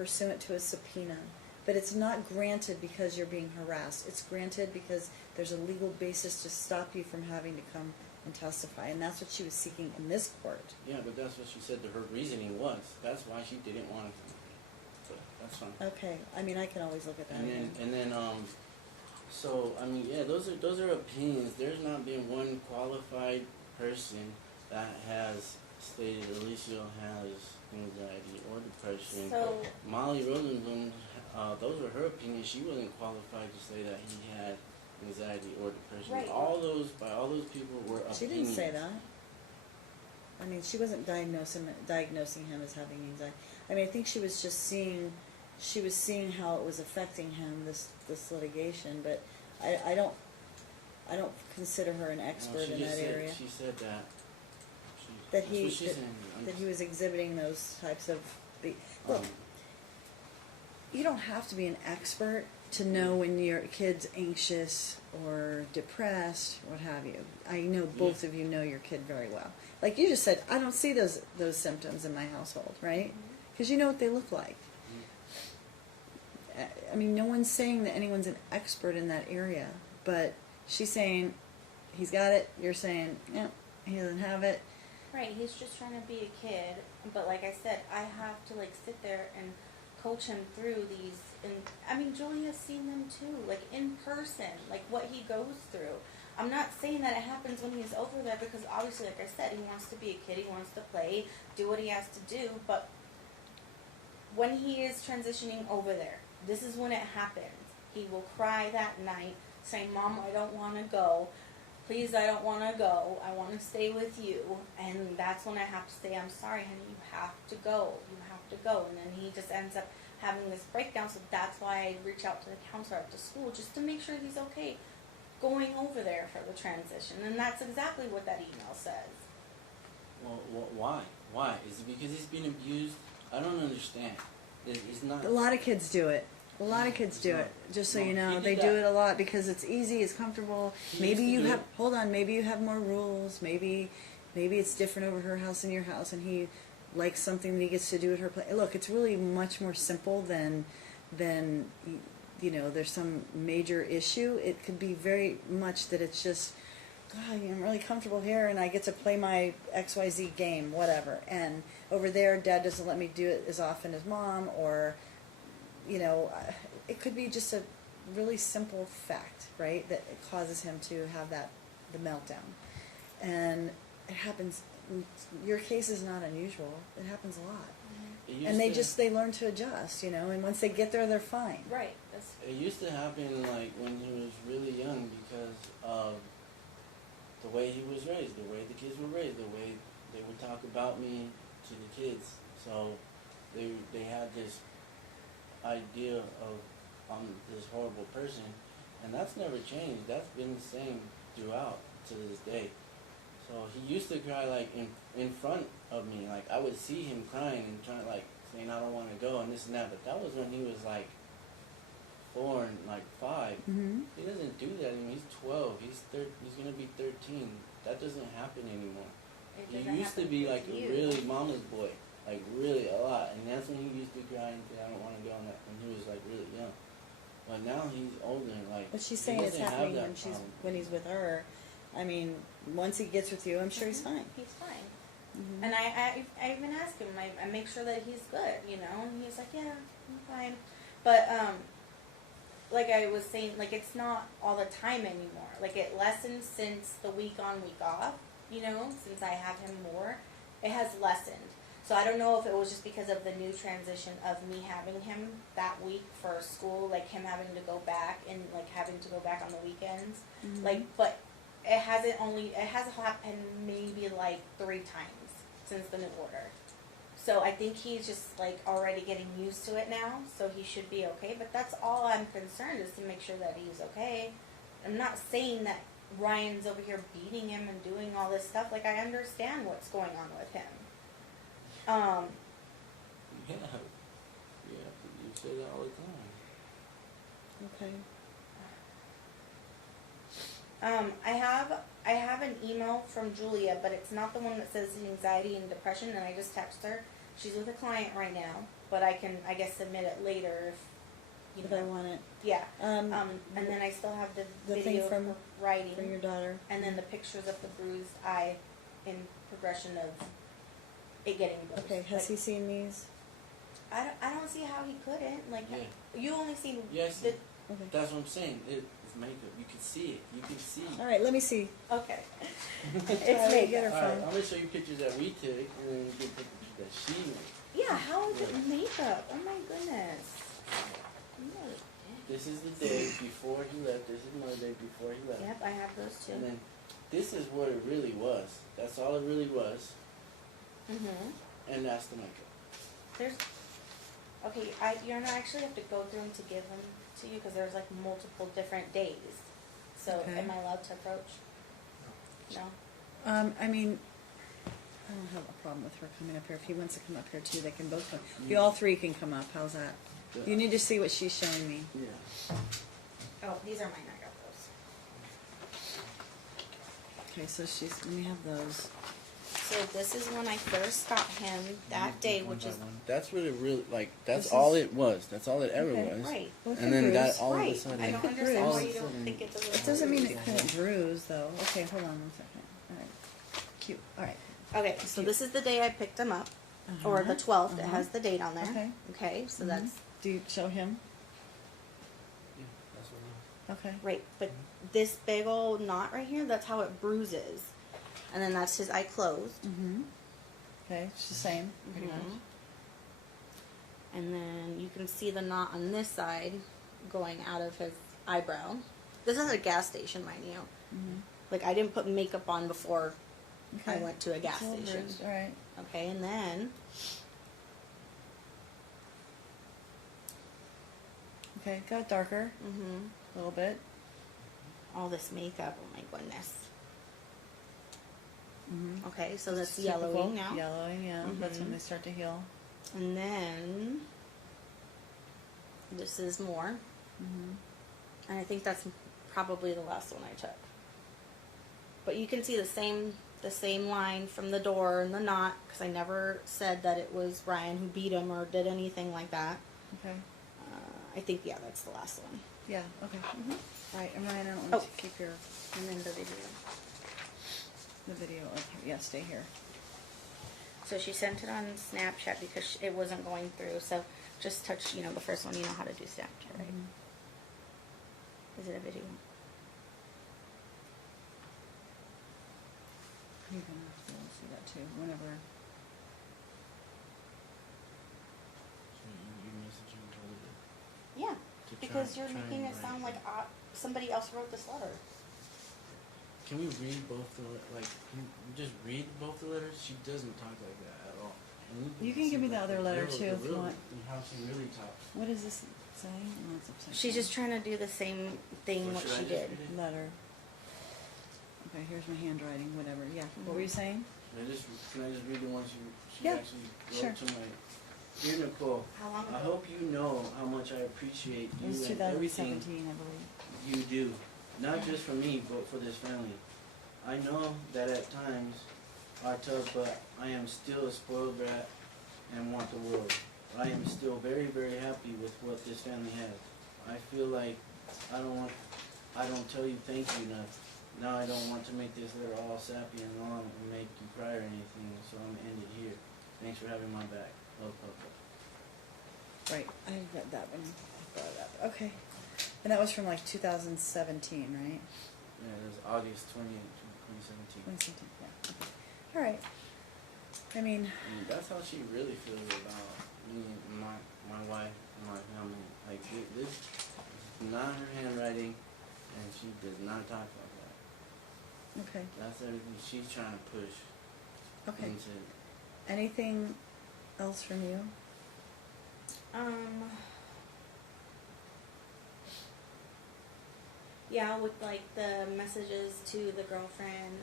pursuant to a subpoena. But it's not granted because you're being harassed. It's granted because there's a legal basis to stop you from having to come and testify. And that's what she was seeking in this court. Yeah, but that's what she said her reasoning was. That's why she didn't want to. So that's fine. Okay. I mean, I can always look at that. And then, so I mean, yeah, those are opinions. There's not been one qualified person that has stated Alicia has anxiety or depression. So Molly Rosenblum, those were her opinions. She wasn't qualified to say that he had anxiety or depression. Right. By all those people were opinions. She didn't say that. I mean, she wasn't diagnosing him as having anxiety. I mean, I think she was just seeing how it was affecting him, this litigation. But I don't consider her an expert in that area. She said that. That he was exhibiting those types of. Look, you don't have to be an expert to know when your kid's anxious or depressed, what have you. I know both of you know your kid very well. Like you just said, I don't see those symptoms in my household, right? Because you know what they look like. I mean, no one's saying that anyone's an expert in that area, but she's saying he's got it. You're saying, yeah, he doesn't have it. right, he's just trying to be a kid. But like I said, I have to like sit there and coach him through these. And I mean, Julia's seen them too, like in person, like what he goes through. I'm not saying that it happens when he's over there because obviously, like I said, he wants to be a kid. He wants to play, do what he has to do. But when he is transitioning over there, this is when it happens. He will cry that night saying, Mom, I don't want to go. Please, I don't want to go. I want to stay with you. And that's when I have to say, I'm sorry, honey, you have to go. You have to go. And then he just ends up having this breakdown. So that's why I reach out to the counselor at the school just to make sure he's okay going over there for the transition. And that's exactly what that email says. Well, why? Why? Is it because he's been abused? I don't understand. It's not. A lot of kids do it. A lot of kids do it. Just so you know, they do it a lot because it's easy, it's comfortable. Maybe you have. Hold on. Maybe you have more rules. Maybe it's different over her house and your house, and he likes something that he gets to do at her place. Look, it's really much more simple than you know. There's some major issue. It could be very much that it's just, God, I'm really comfortable here, and I get to play my XYZ game, whatever. And over there, Dad doesn't let me do it as often as Mom, or. You know, it could be just a really simple fact, right, that it causes him to have the meltdown. And it happens, your case is not unusual, it happens a lot. And they learn to adjust, you know, and once they get there, they're fine. Right. It used to happen, like, when he was really young because of the way he was raised, the way the kids were raised, the way they would talk about me to the kids. So they had this idea of I'm this horrible person, and that's never changed. That's been the same throughout to this day. So he used to cry like in front of me, like I would see him crying and trying like saying I don't want to go and this and that. But that was when he was like 4 and like 5. Mm-hmm. He doesn't do that anymore. He's 12. He's gonna be 13. That doesn't happen anymore. He used to be like a really mama's boy. Like really a lot, and that's when he used to cry and say, I don't want to go on that when he was like really young. But now he's older and like. But she's saying it's happening when he's with her. I mean, once he gets with you, I'm sure he's fine. He's fine. Mm-hmm. And I even ask him, I make sure that he's good, you know, and he's like, yeah, I'm fine. But like I was saying, like it's not all the time anymore. Like it lessened since the week on, week off, you know, since I have him more, it has lessened. So I don't know if it was just because of the new transition of me having him that week for school, like him having to go back and like having to go back on the weekends. Mm-hmm. Like, but it hasn't happened maybe like 3 times since the new order. So I think he's just like already getting used to it now, so he should be okay. But that's all I'm concerned is to make sure that he's okay. I'm not saying that Ryan's over here beating him and doing all this stuff. Like I understand what's going on with him. Yeah, you say that all the Okay. I have an email from Julia, but it's not the one that says anxiety and depression, and I just texted her. She's with a client right now, but I can, I guess, submit it later if, you If I know. want it. Yeah. And then I still have the thing video from- of her writing. For your daughter. And then the pictures of the bruised eye in progression of it getting bruised. Okay, has he seen these? I don't see how he couldn't. Like, Yeah. you only seen Yes. the. Okay. That's what I'm saying. It's makeup. You can see it. You can see. All right, let me see. Okay. Try It's to makeup. get her All right, phone. I'm gonna show you pictures that we took, and then you get the pictures that she made. Yeah, how is it makeup? Oh my goodness. No. This is the day before he left. This is another day before he left. Yep, I have those too. And then this is what it really was. That's all it really was. And that's the makeup. There's. Okay, you're gonna actually have to go through them to give them to you because there's like multiple different days. So Okay. am I allowed to approach? No. I mean, I don't have a problem with her coming up here. If he wants to come up here too, they can both come. You all three can come up. How's that? You need to see what she's showing me. Yeah. Oh, these are mine. I got those. Okay, so she's. Let me have those. So this is when I first got him that day, which is That's what it really like. That's This all is- it was. That's all it ever Okay. was. right. Well, it And could then that bruise. all of a Right. sudden. I don't could understand bruise. why All you of a don't sudden- think it's a little. It doesn't mean it bruise. couldn't bruise, though. Okay, hold on one second. All right. Cute. All right. Okay, so this is the day I picked him up, or the 12th. It Uh-huh. has the date on there. Okay. Okay, so Mhm. that's Do you show him? Yeah, that's what it was. Okay. right. But this big old knot right here, that's how it bruises. And then that's his eye closed. Mm-hmm. Okay, it's the same. Pretty Mhm. much. And then you can see the knot on this side going out of his eyebrow. This is a gas station, mind you. Mm-hmm. Like, I didn't put makeup on before I Okay. went to a gas It's a little station. bruised. All right. Okay, and then Okay, got darker a little bit. all this makeup. Oh my goodness. Mm-hmm. Okay, so that's Typical. yellowing now. Yellowing, yeah. That's when Mhm. they start to heal. And then this is more. Mm-hmm. And I think that's probably the last one I took. But you can see the same line from the door and the knot, because I never said that it was Ryan who beat him or did anything like that. Okay. I think, yeah, that's the last one. Yeah, okay. Mm-hmm. All right, and Ryan, I don't want Oh. to keep your And then the video. the video. Okay, yeah, stay here. So she sent it on Snapchat because it wasn't going through. So just touch, the first one. You know how to do Snapchat, right? Mhm. Is it a video? You're gonna have to see that too. Whenever. So you message him to Yeah, to because try- you're try making and it write sound like it. somebody else wrote this letter. Can we read both the can you just read both the letters? She doesn't talk like that at all. And You can give me the other letter, too, if you want. How she really talks. What is this saying? Oh, it's upside She's down. just trying to do the same thing Or what should I she just did. read it? Letter. Okay, here's my handwriting. Whatever. Yeah. What were you saying? Can I just read the ones she Yeah, actually sure. wrote to my dear Nicole? How long ago? I hope you know how much I appreciate It was you and everything 2017, I believe. you do. Not just for me, but for this family. I know that at times are tough, but I am still a spoiled brat and want the world. I am still very, very happy with what this family has. I feel like I don't tell you thank you enough. Now I don't want to make this letter all sappy and long and make you cry or anything, so I'm gonna end it here. Thanks for having my back. Love, Papa. Right. I read that one. I brought it up. Okay. And that was from like 2017, right? Yeah, it was August 20th, 2017. 2017. Yeah. Okay. All right. I mean, And that's how she really feels about me and my wife and my family. Like, this is not her handwriting, and she does not talk like that. okay. That's everything she's trying to push Okay. into. Anything else from you? Yeah, with like the messages to the girlfriend,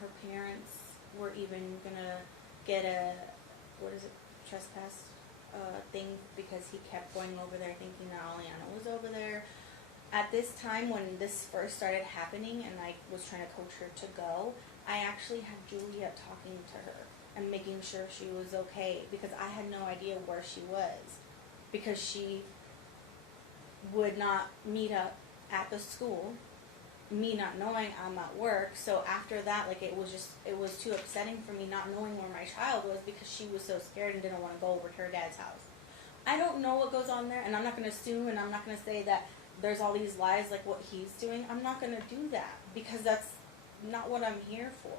her parents were even gonna get a, trespass thing because he kept going over there thinking that Aliana was over there. At this time when this first started happening and I was trying to coach her to go, I actually had Juliet talking to her. and making sure she was okay, because I had no idea where she was, because she would not meet up at the school, me not knowing I'm at work. So after that, like, it was too upsetting for me not knowing where my child was, because she was so scared and didn't want to go over to her dad's house. I don't know what goes on there, and I'm not going to assume, and I'm not going to say that there's all these lies like what he's doing. I'm not going to do that, because that's not what I'm here for.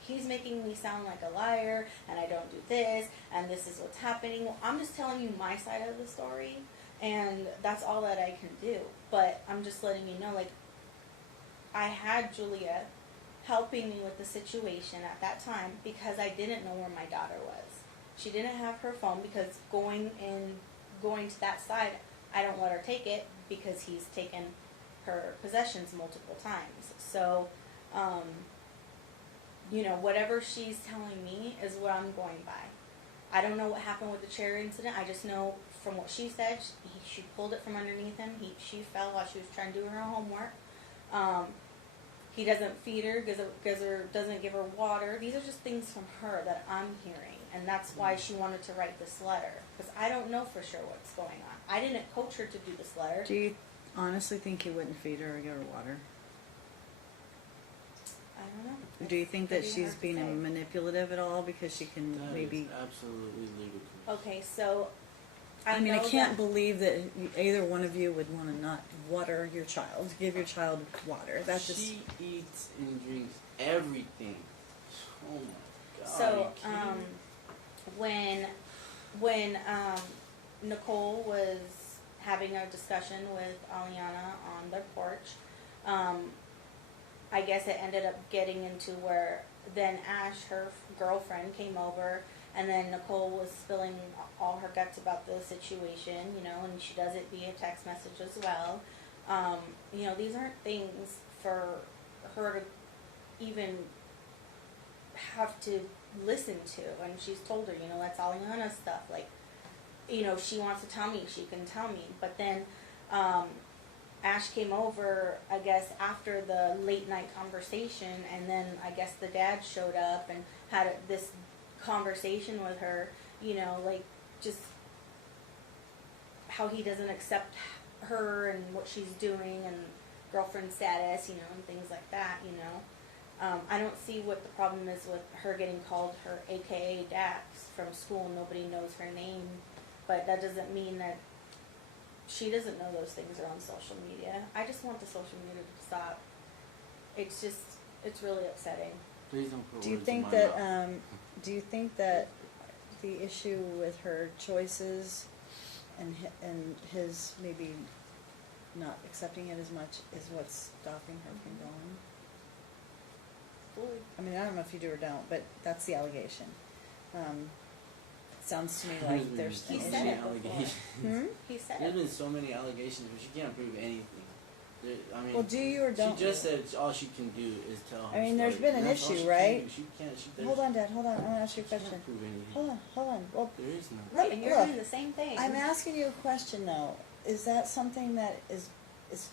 He's making me sound like a liar, and I don't do this, and this is what's happening. Well, I'm just telling you my side of the story, and that's all that I can do. But I'm just letting you know, like, I had Julia helping me with the situation at that time, because I didn't know where my daughter was. She didn't have her phone, because going to that side, I don't let her take it, because he's taken her possessions multiple times. So, you know, whatever she's telling me is what I'm going by. I don't know what happened with the chair incident. I just know from what she said, she pulled it from underneath him. She fell while she was trying to do her homework. He doesn't feed her, doesn't give her water. These are just things from her that I'm hearing, and that's why she wanted to write this letter, because I don't know for sure what's going on. I didn't coach her to do this letter. Do you honestly think he wouldn't feed her or give her water? I don't know. Do you think that she's being manipulative at all, because she can That maybe... is absolutely ludicrous. Okay, so I mean, I can't believe that either one of you would want to not water your child, give your child water. That's just... She eats and drinks everything. Oh my God. So, are you kidding? when Nicole was having a discussion with Aliana on their porch, I guess it ended up getting into where then Ash, her girlfriend, came over, and then Nicole was spilling all her guts about the situation, you know, and she does it via text message as well. You know, these aren't things for her to even have to listen to, and she's told her, you know, that's Aliana's stuff. Like, you know, if she wants to tell me, she can tell me. But then Ash came over, I guess, after the late night conversation, and then I guess the dad showed up and had this conversation with her, you know, like, just how he doesn't accept her and what she's doing and girlfriend status, you know, and things like that, you know. I don't see what the problem is with her getting called her AKA Dax from school. Nobody knows her name, but that doesn't mean that she doesn't know those things are on social media. I just want the social media to stop. It's just, it's really upsetting. Please don't put Do you words in think my that mouth. do you think that the issue with her choices and his maybe not accepting it as much is what's stopping her from going? I mean, I don't know if you do or don't, but that's the allegation. It sounds to me like there's He an said issue. it before. He said There's it. been so many allegations, but she can't prove anything. I mean, Well, do you or don't she just you? said all she can do is tell her I mean, there's story. been an That's all issue, she right? Can do. She can't. She, Hold on, Dad. Hold on. I want to ask you a She question. can't prove anything. Hold on. Well, There is none. Right, and you're look, doing the same thing. I'm asking you a question though. Is that something that is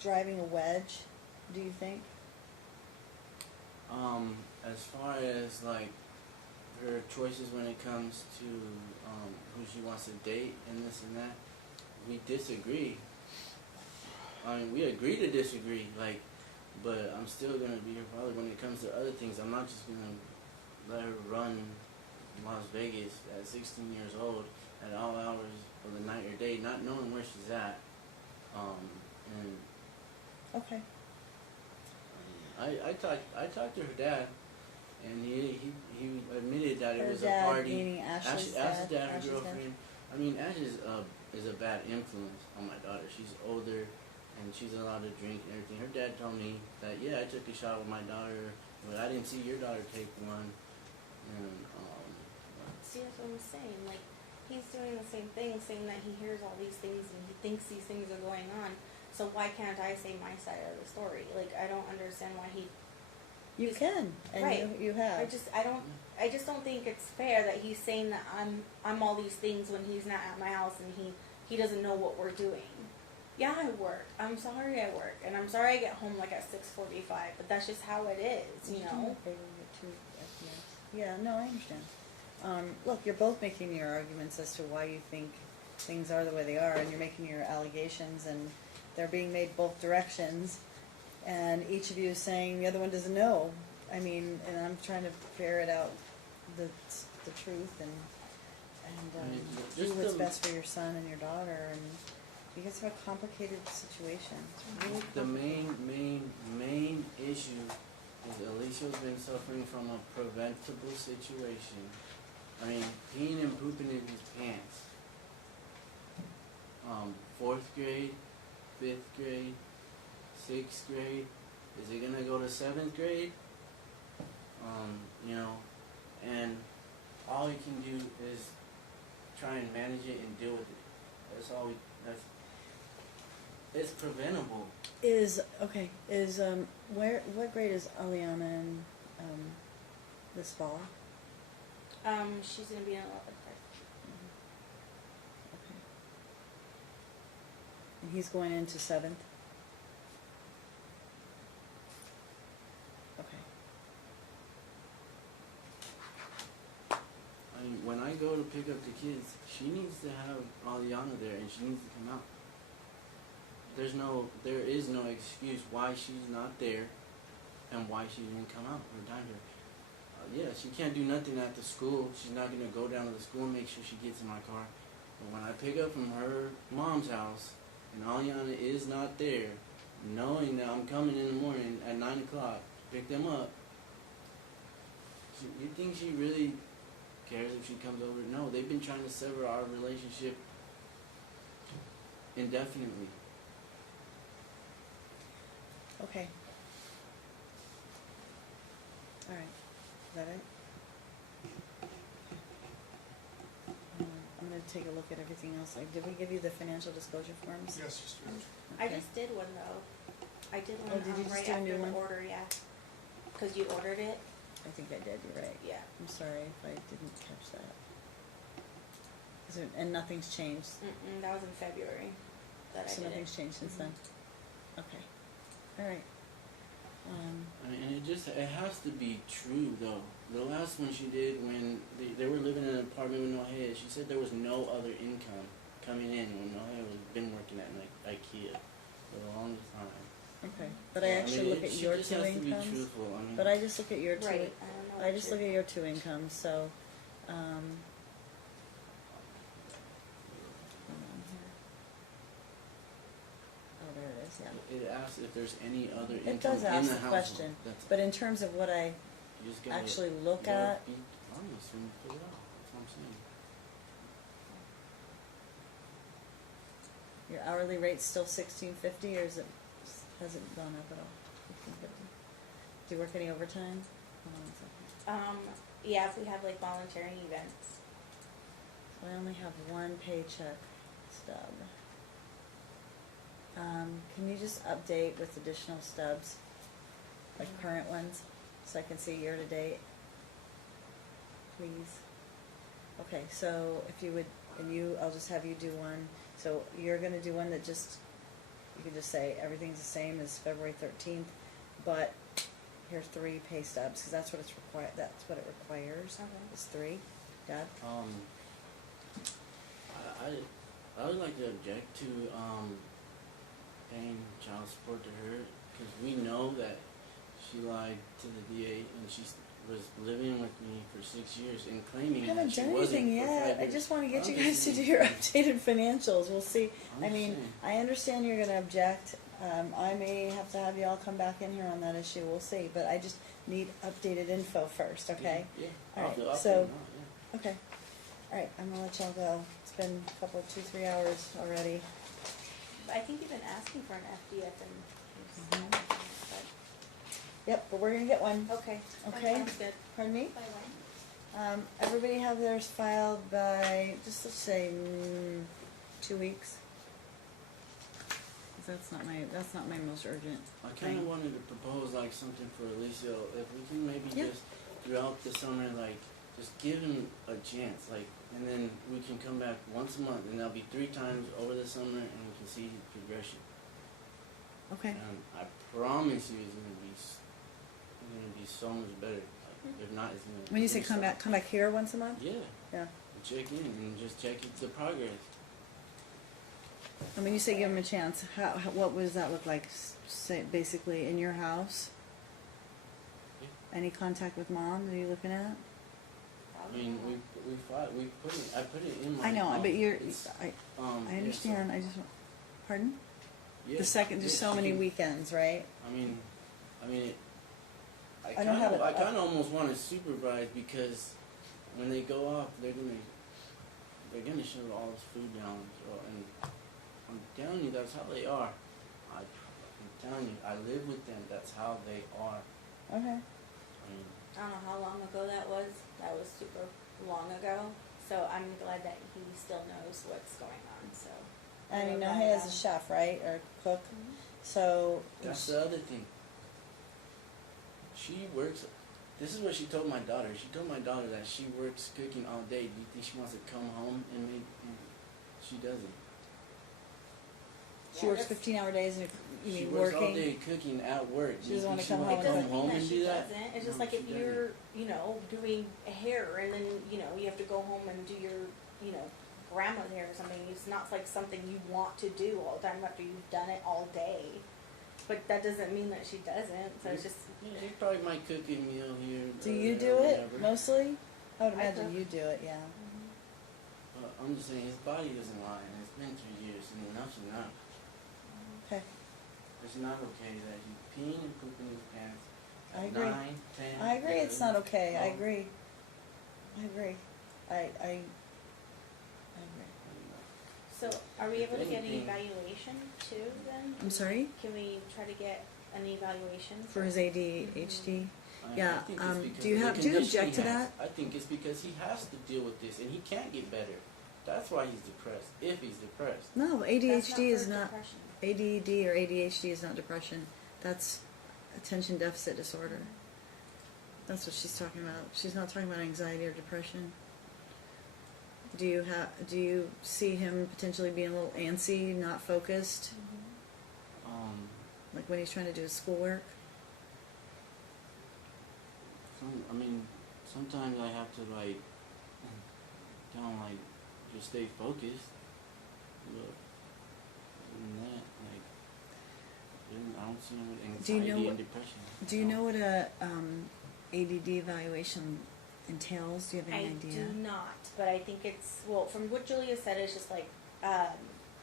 driving a wedge? Do you think? As far as like her choices when it comes to who she wants to date and this and that, we disagree. I mean, we agree to disagree. Like, but I'm still gonna be her father when it comes to other things. I'm not just gonna let her run Las Vegas at 16 years old at all hours of the night or day, not knowing where she's at. And Okay. I talked to her dad, and he admitted that it Her was dad, a party. meaning Ashley's dad. Dad, her Ashley's girlfriend. I mean, Ash is a bad influence on my daughter. She's older, and she's allowed to drink and everything. Her dad told me that, yeah, I took a shot with my daughter, but I didn't see your daughter take one. And See, that's what I'm saying. Like, he's doing the same thing, saying that he hears all these things and he thinks these things are going on. So why can't I say my side of the story? Like, I don't understand why he. You can, and Right. you have. I just don't think it's fair that he's saying that I'm all these things when he's not at my house and he doesn't know what we're doing. Yeah, I work. I'm sorry I work, and I'm sorry I get home like at 6:45. But that's just how it is, you know. Yeah, no, I understand. look, you're both making your arguments as to why you think things are the way they are, and you're making your allegations, and they're being made both directions, and each of you is saying the other one doesn't know. I mean, and I'm trying to ferret out the truth and I mean, do just what's the- best for your son and your daughter, and you guys have a complicated situation. It's really The complicated. main issue is Alicia's been suffering from a preventable situation. I mean, peeing and pooping in his pants. 4th grade, 5th grade, 6th grade. Is he gonna go to 7th grade? You know, and all he can do is try and manage it and deal with it. That's all it's preventable. Is what grade is Aliana in this fall? She's gonna be in 11th grade. Okay. And he's going into 7th? Okay. I mean, when I go to pick up the kids, she needs to have Aliana there, and she needs to come out. There is no excuse why she's not there, and why she didn't come out or down here. Yeah, she can't do nothing at the school. She's not gonna go down to the school and make sure she gets in my car. But when I pick up from her mom's house, and Aliana is not there, knowing that I'm coming in the morning at 9 o'clock to pick them up, you think she really cares if she comes over? No, they've been trying to sever our relationship indefinitely. Okay. All right. Is that it? I'm going to take a look at everything else. Like, did we give you the financial disclosure forms? Yes, just do it. I Okay. just did one though. I did one Oh, did you just right do a after new the one? order, yeah. Cause you ordered it. I think I did. You're right. Yeah. I'm sorry if I didn't catch that. And nothing's changed. That was in February that I So did nothing's it. changed since then. Okay. All right. I mean, and it has to be true though. The last one she did when they were living in an apartment with Nohea, she said there was no other income coming in when Nohea was been working at IKEA for the longest time. Okay. But So, I actually mean, look at she your just two has to be incomes. truthful. I mean, But I just look at your two. Right. I don't know. I what just you're- look at your two incomes. So, hold on here. Oh, there it is. Yeah. it asks if there's any other income It does in ask the the household. question, That's, but in terms of what I you just gotta actually look gotta at, be honest and fill it out. That's what I'm saying. your hourly rate's still $16.50, or has it gone up at all? $16.50. Do you work any overtime? Hold on a second. Yeah, if we have like volunteering events. So I only have one paycheck stub. Can you just update with additional stubs, like current ones, so I can see year to date? Please. Okay, so if you would, I'll just have you do one. So you're gonna do one that just, you can just say everything's the same as February 13th, but here's 3 pay stubs, because that's what it's that's what it requires, Okay. is 3. Dad? I would like to object to paying child support to her, because we know that she lied to the DA and she was living with me for 6 years and claiming I haven't that she done wasn't anything for 5 yet. I years. just want to get I'm you guys just to do saying. your updated financials. We'll see. I'm I just mean, saying. I understand you're going to object. I may have to have you all come back in here on that issue. We'll see. But I just need updated info first, okay? Yeah. All right, I'll so- fill it out, Okay. All right, I'm going to let y'all go. It's been a couple, 2-3 hours already. But I think you've been asking for an FDF and. Mhm. Yep, but we're going to get one. Okay. Okay. That sounds good. Pardon me? By when? Everybody have theirs filed by, just let's say, 2 weeks. 'Cause that's not my most urgent I kind thing. of wanted to propose like something for Alicia. If we can maybe Yeah. just throughout the summer, like just give him a chance, like, and then we can come back once a month, and that'll be 3 times over the summer, and we can see his progression. Okay. And I promise you, it's gonna be so much better. Like, If not, it's gonna. When you say it's gonna come back here once a month? stop. Yeah. Yeah. Check in and just check the progress. And when you say give him a chance, what does that look like? Say, basically in your house? Yeah. Any contact with mom? Are you looking at? I mean, we fought. We put it. I put it in my. I know, but you're. I Yeah, understand. so- I just. Pardon? yeah, The second, there's yeah, so she many can- weekends, right? I mean, I I kind don't have of, it I up. kind of almost want to supervise because when they go off, they're gonna shut all this food down. So, and I'm telling you, that's how they are. I'm telling you, I live with them. That's how they are. Okay. I mean, I don't know how long ago that was. That was super long ago. So I'm glad that he still knows what's going on. So. And you I'm know glad he has a about it. chef, right, or cook. Mhm. So. that's the other thing. She works. This is what she told my daughter. She told my daughter that she works cooking all day. Do you think she wants to come home and make? She doesn't. She Yeah, works that's- 15-hour days, and you She mean works all working. day cooking at work. She Do you doesn't wanna think come she home wanna and It doesn't mean that and she do that? doesn't. It's just No, like she if doesn't. you're, doing hair and then, you have to go home and do your, grandma's hair or something. It's not like something you want to do all the time after you've done it all day. But that doesn't mean that she doesn't. So it's just. Yeah, he probably might cook a meal here. Do or you there, do it whatever. mostly? I would I imagine cook. you do it, yeah. I'm just saying his body doesn't lie, and it's been 3 years, and enough's enough. Okay. It's not okay that he's peeing and pooping his pants. I at agree. 9, 10, I agree. It's not 11, okay. I 12. agree. I agree. I agree. So are we able to get an Anything. evaluation too then? I'm sorry? Can we try to get an evaluation? For his ADHD. I Yeah, think it's because do you of the have- do you condition object he to has. that? I think it's because he has to deal with this, and he can't get better. That's why he's depressed, if he's depressed. No, That's ADHD is for not. depression. ADD or ADHD is not depression. That's attention deficit disorder. That's what she's talking about. She's not talking about anxiety or depression. Do you see him potentially being a little antsy, not focused, like when he's trying to do his schoolwork? Sometimes I have to tell him just stay focused. But other than that, I don't see him with Do you anxiety know and depression. Do you know what a ADD evaluation entails? Do you have any idea? I do not, but I think it's, from what Julia said, it's just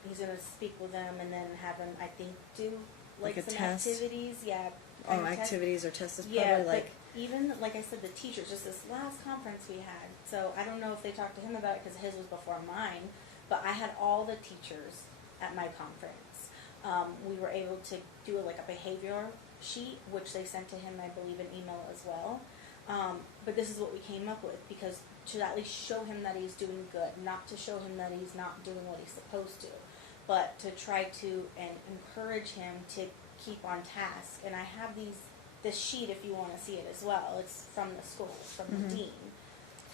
he's going to speak with them and then have them, I think, do Like a some test? activities. Yeah. Oh, kind of test. activities or tests is Yeah, probably like. but even, like I said, the teachers, just this last conference we had, so I don't know if they talked to him about it because his was before mine, but I had all the teachers at my conference. We were able to do a behavior sheet, which they sent to him, I believe, an email as well. But this is what we came up with, because to at least show him that he's doing good, not to show him that he's not doing what he's supposed to, but to try to and encourage him to keep on task. And I have this sheet if you want to see it as well. It's from the school, from the dean.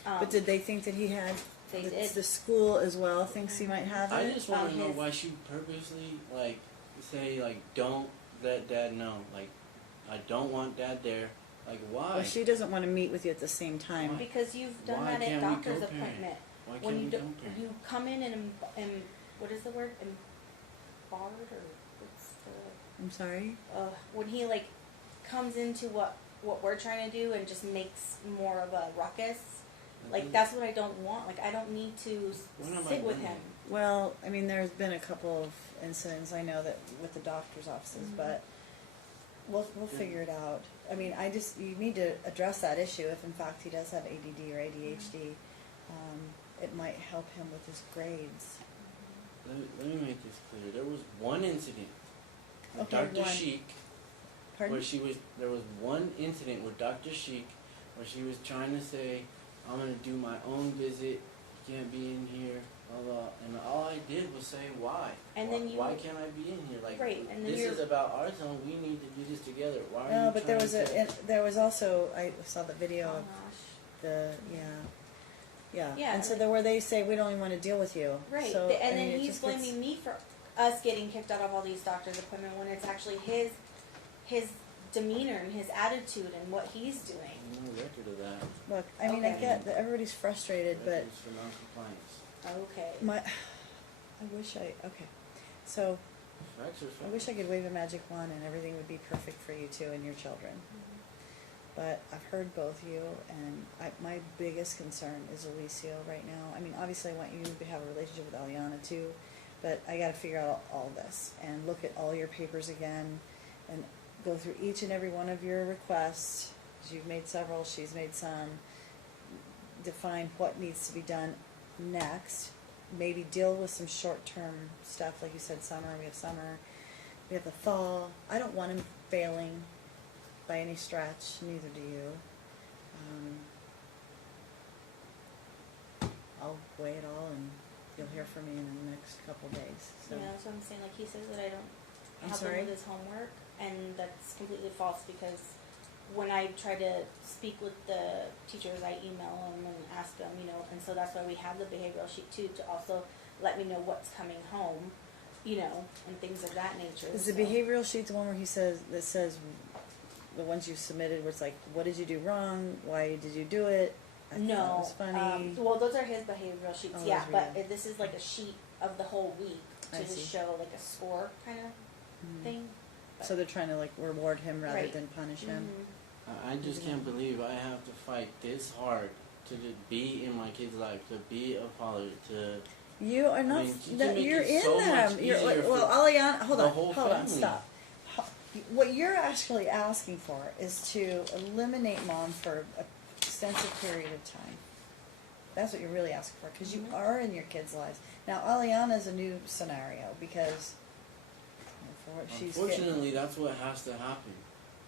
But did they think that he had? They the, did. The school as well thinks he might have I it. just want to know his- why she purposely say don't let Dad know. I don't want Dad there. Why? Well, she doesn't want to meet with you at the same time. Because you've done Why that at can't we doctor's co-parent? appointment. Why When can't you we do, co-parent? you come in and what is the word? Embarred, or what's the I'm sorry. when he comes into what we're trying to do and just makes more of a ruckus. That's what I don't want. I don't need to When have I sit with done him. Well, I mean, there's been a couple of incidents I know that with the doctor's offices, but we'll figure it out. I mean, you need to address that issue if in fact he does have ADD or ADHD. It might help him with his grades. Let me make this clear. There was one incident with Okay, Dr. one. Sheik Pardon? where there was one incident with Dr. Sheik where she was trying to say, I'm going to do my own visit, you can't be in here, blah, blah. And all I did was say, why? And why, then you- why can't I be in here? Right, and then this you're- is about our zone, we need to do this together. Why are No, you but trying there was also I saw the video Oh of gosh. the yeah. Yeah, And so and there where they say we don't even want to deal with you. Right, So, and I mean, then it he's just gets- blaming me for us getting kicked out of all these doctor's appointments when it's actually his demeanor and his attitude and what he's doing. No record of Look, I mean, I Okay. get that everybody's frustrated, but Records for non-compliance. Okay. I wish okay. So, Facts are I facts. wish I could wave a magic wand and everything would be perfect for you two and your children. Mhm. But I've heard both you, and my biggest concern is Alicio right now. I mean, obviously I want you to have a relationship with Aliana too, but I gotta figure out all this and look at all your papers again and go through each and every one of your requests. 'Cause you've made several, she's made some. Define what needs to be done next. Maybe deal with some short-term stuff, like you said, summer, we have the fall. I don't want him failing by any stretch, neither do you. I'll weigh it all and you'll hear from me in the next couple days, so. Yeah, that's what I'm saying. Like, he says that I don't I'm help sorry? him with his homework, and that's completely false because when I try to speak with the teachers, I email them and ask them, you know, and so that's why we have the behavioral sheet too, to also let me know what's coming home, you know, and things of that nature. Is the so. behavioral sheet the one where that says, the ones you submitted where it's like, what did you do wrong? Why did you do it? I thought it No, was funny. well, those are his behavioral sheets, Oh, yeah, those are but yours. this is like a sheet of the whole week I to see. just show like a score kind of Mm. thing. So they're trying to like reward him rather Right. than punish him? Mhm. I just can't believe I have to fight this hard to just be in my kid's life, to be a father, to You are not. mean, you that, make you're it in so them. much You're, easier well, for Aliana, hold the on, whole hold on, family. stop. What you're actually asking for is to eliminate mom for an extensive period of time. That's what you're really asking for, because you Mhm. are in your kids' lives. Now, Aliana's a new scenario because for what she's Unfortunately, getting. that's what has to happen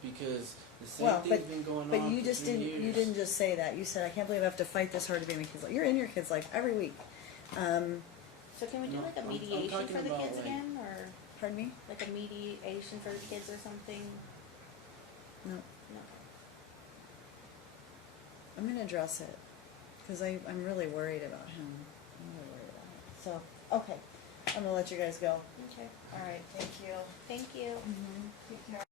because the same Well, thing's been going but on you for just 2 didn't. years. You didn't just say that. You said, "I can't believe I have to fight this hard to be in my kids' life." You're in your kids' life every week. So can we do No, like a I'm mediation talking for the about, kids like- again, or Pardon me? like a mediation for the kids or something? No. No. I'm gonna address it because I'm really worried about him. I'm really worried about it. So okay, I'm gonna let you guys go. Okay. All right. Thank you. Thank you. Take care.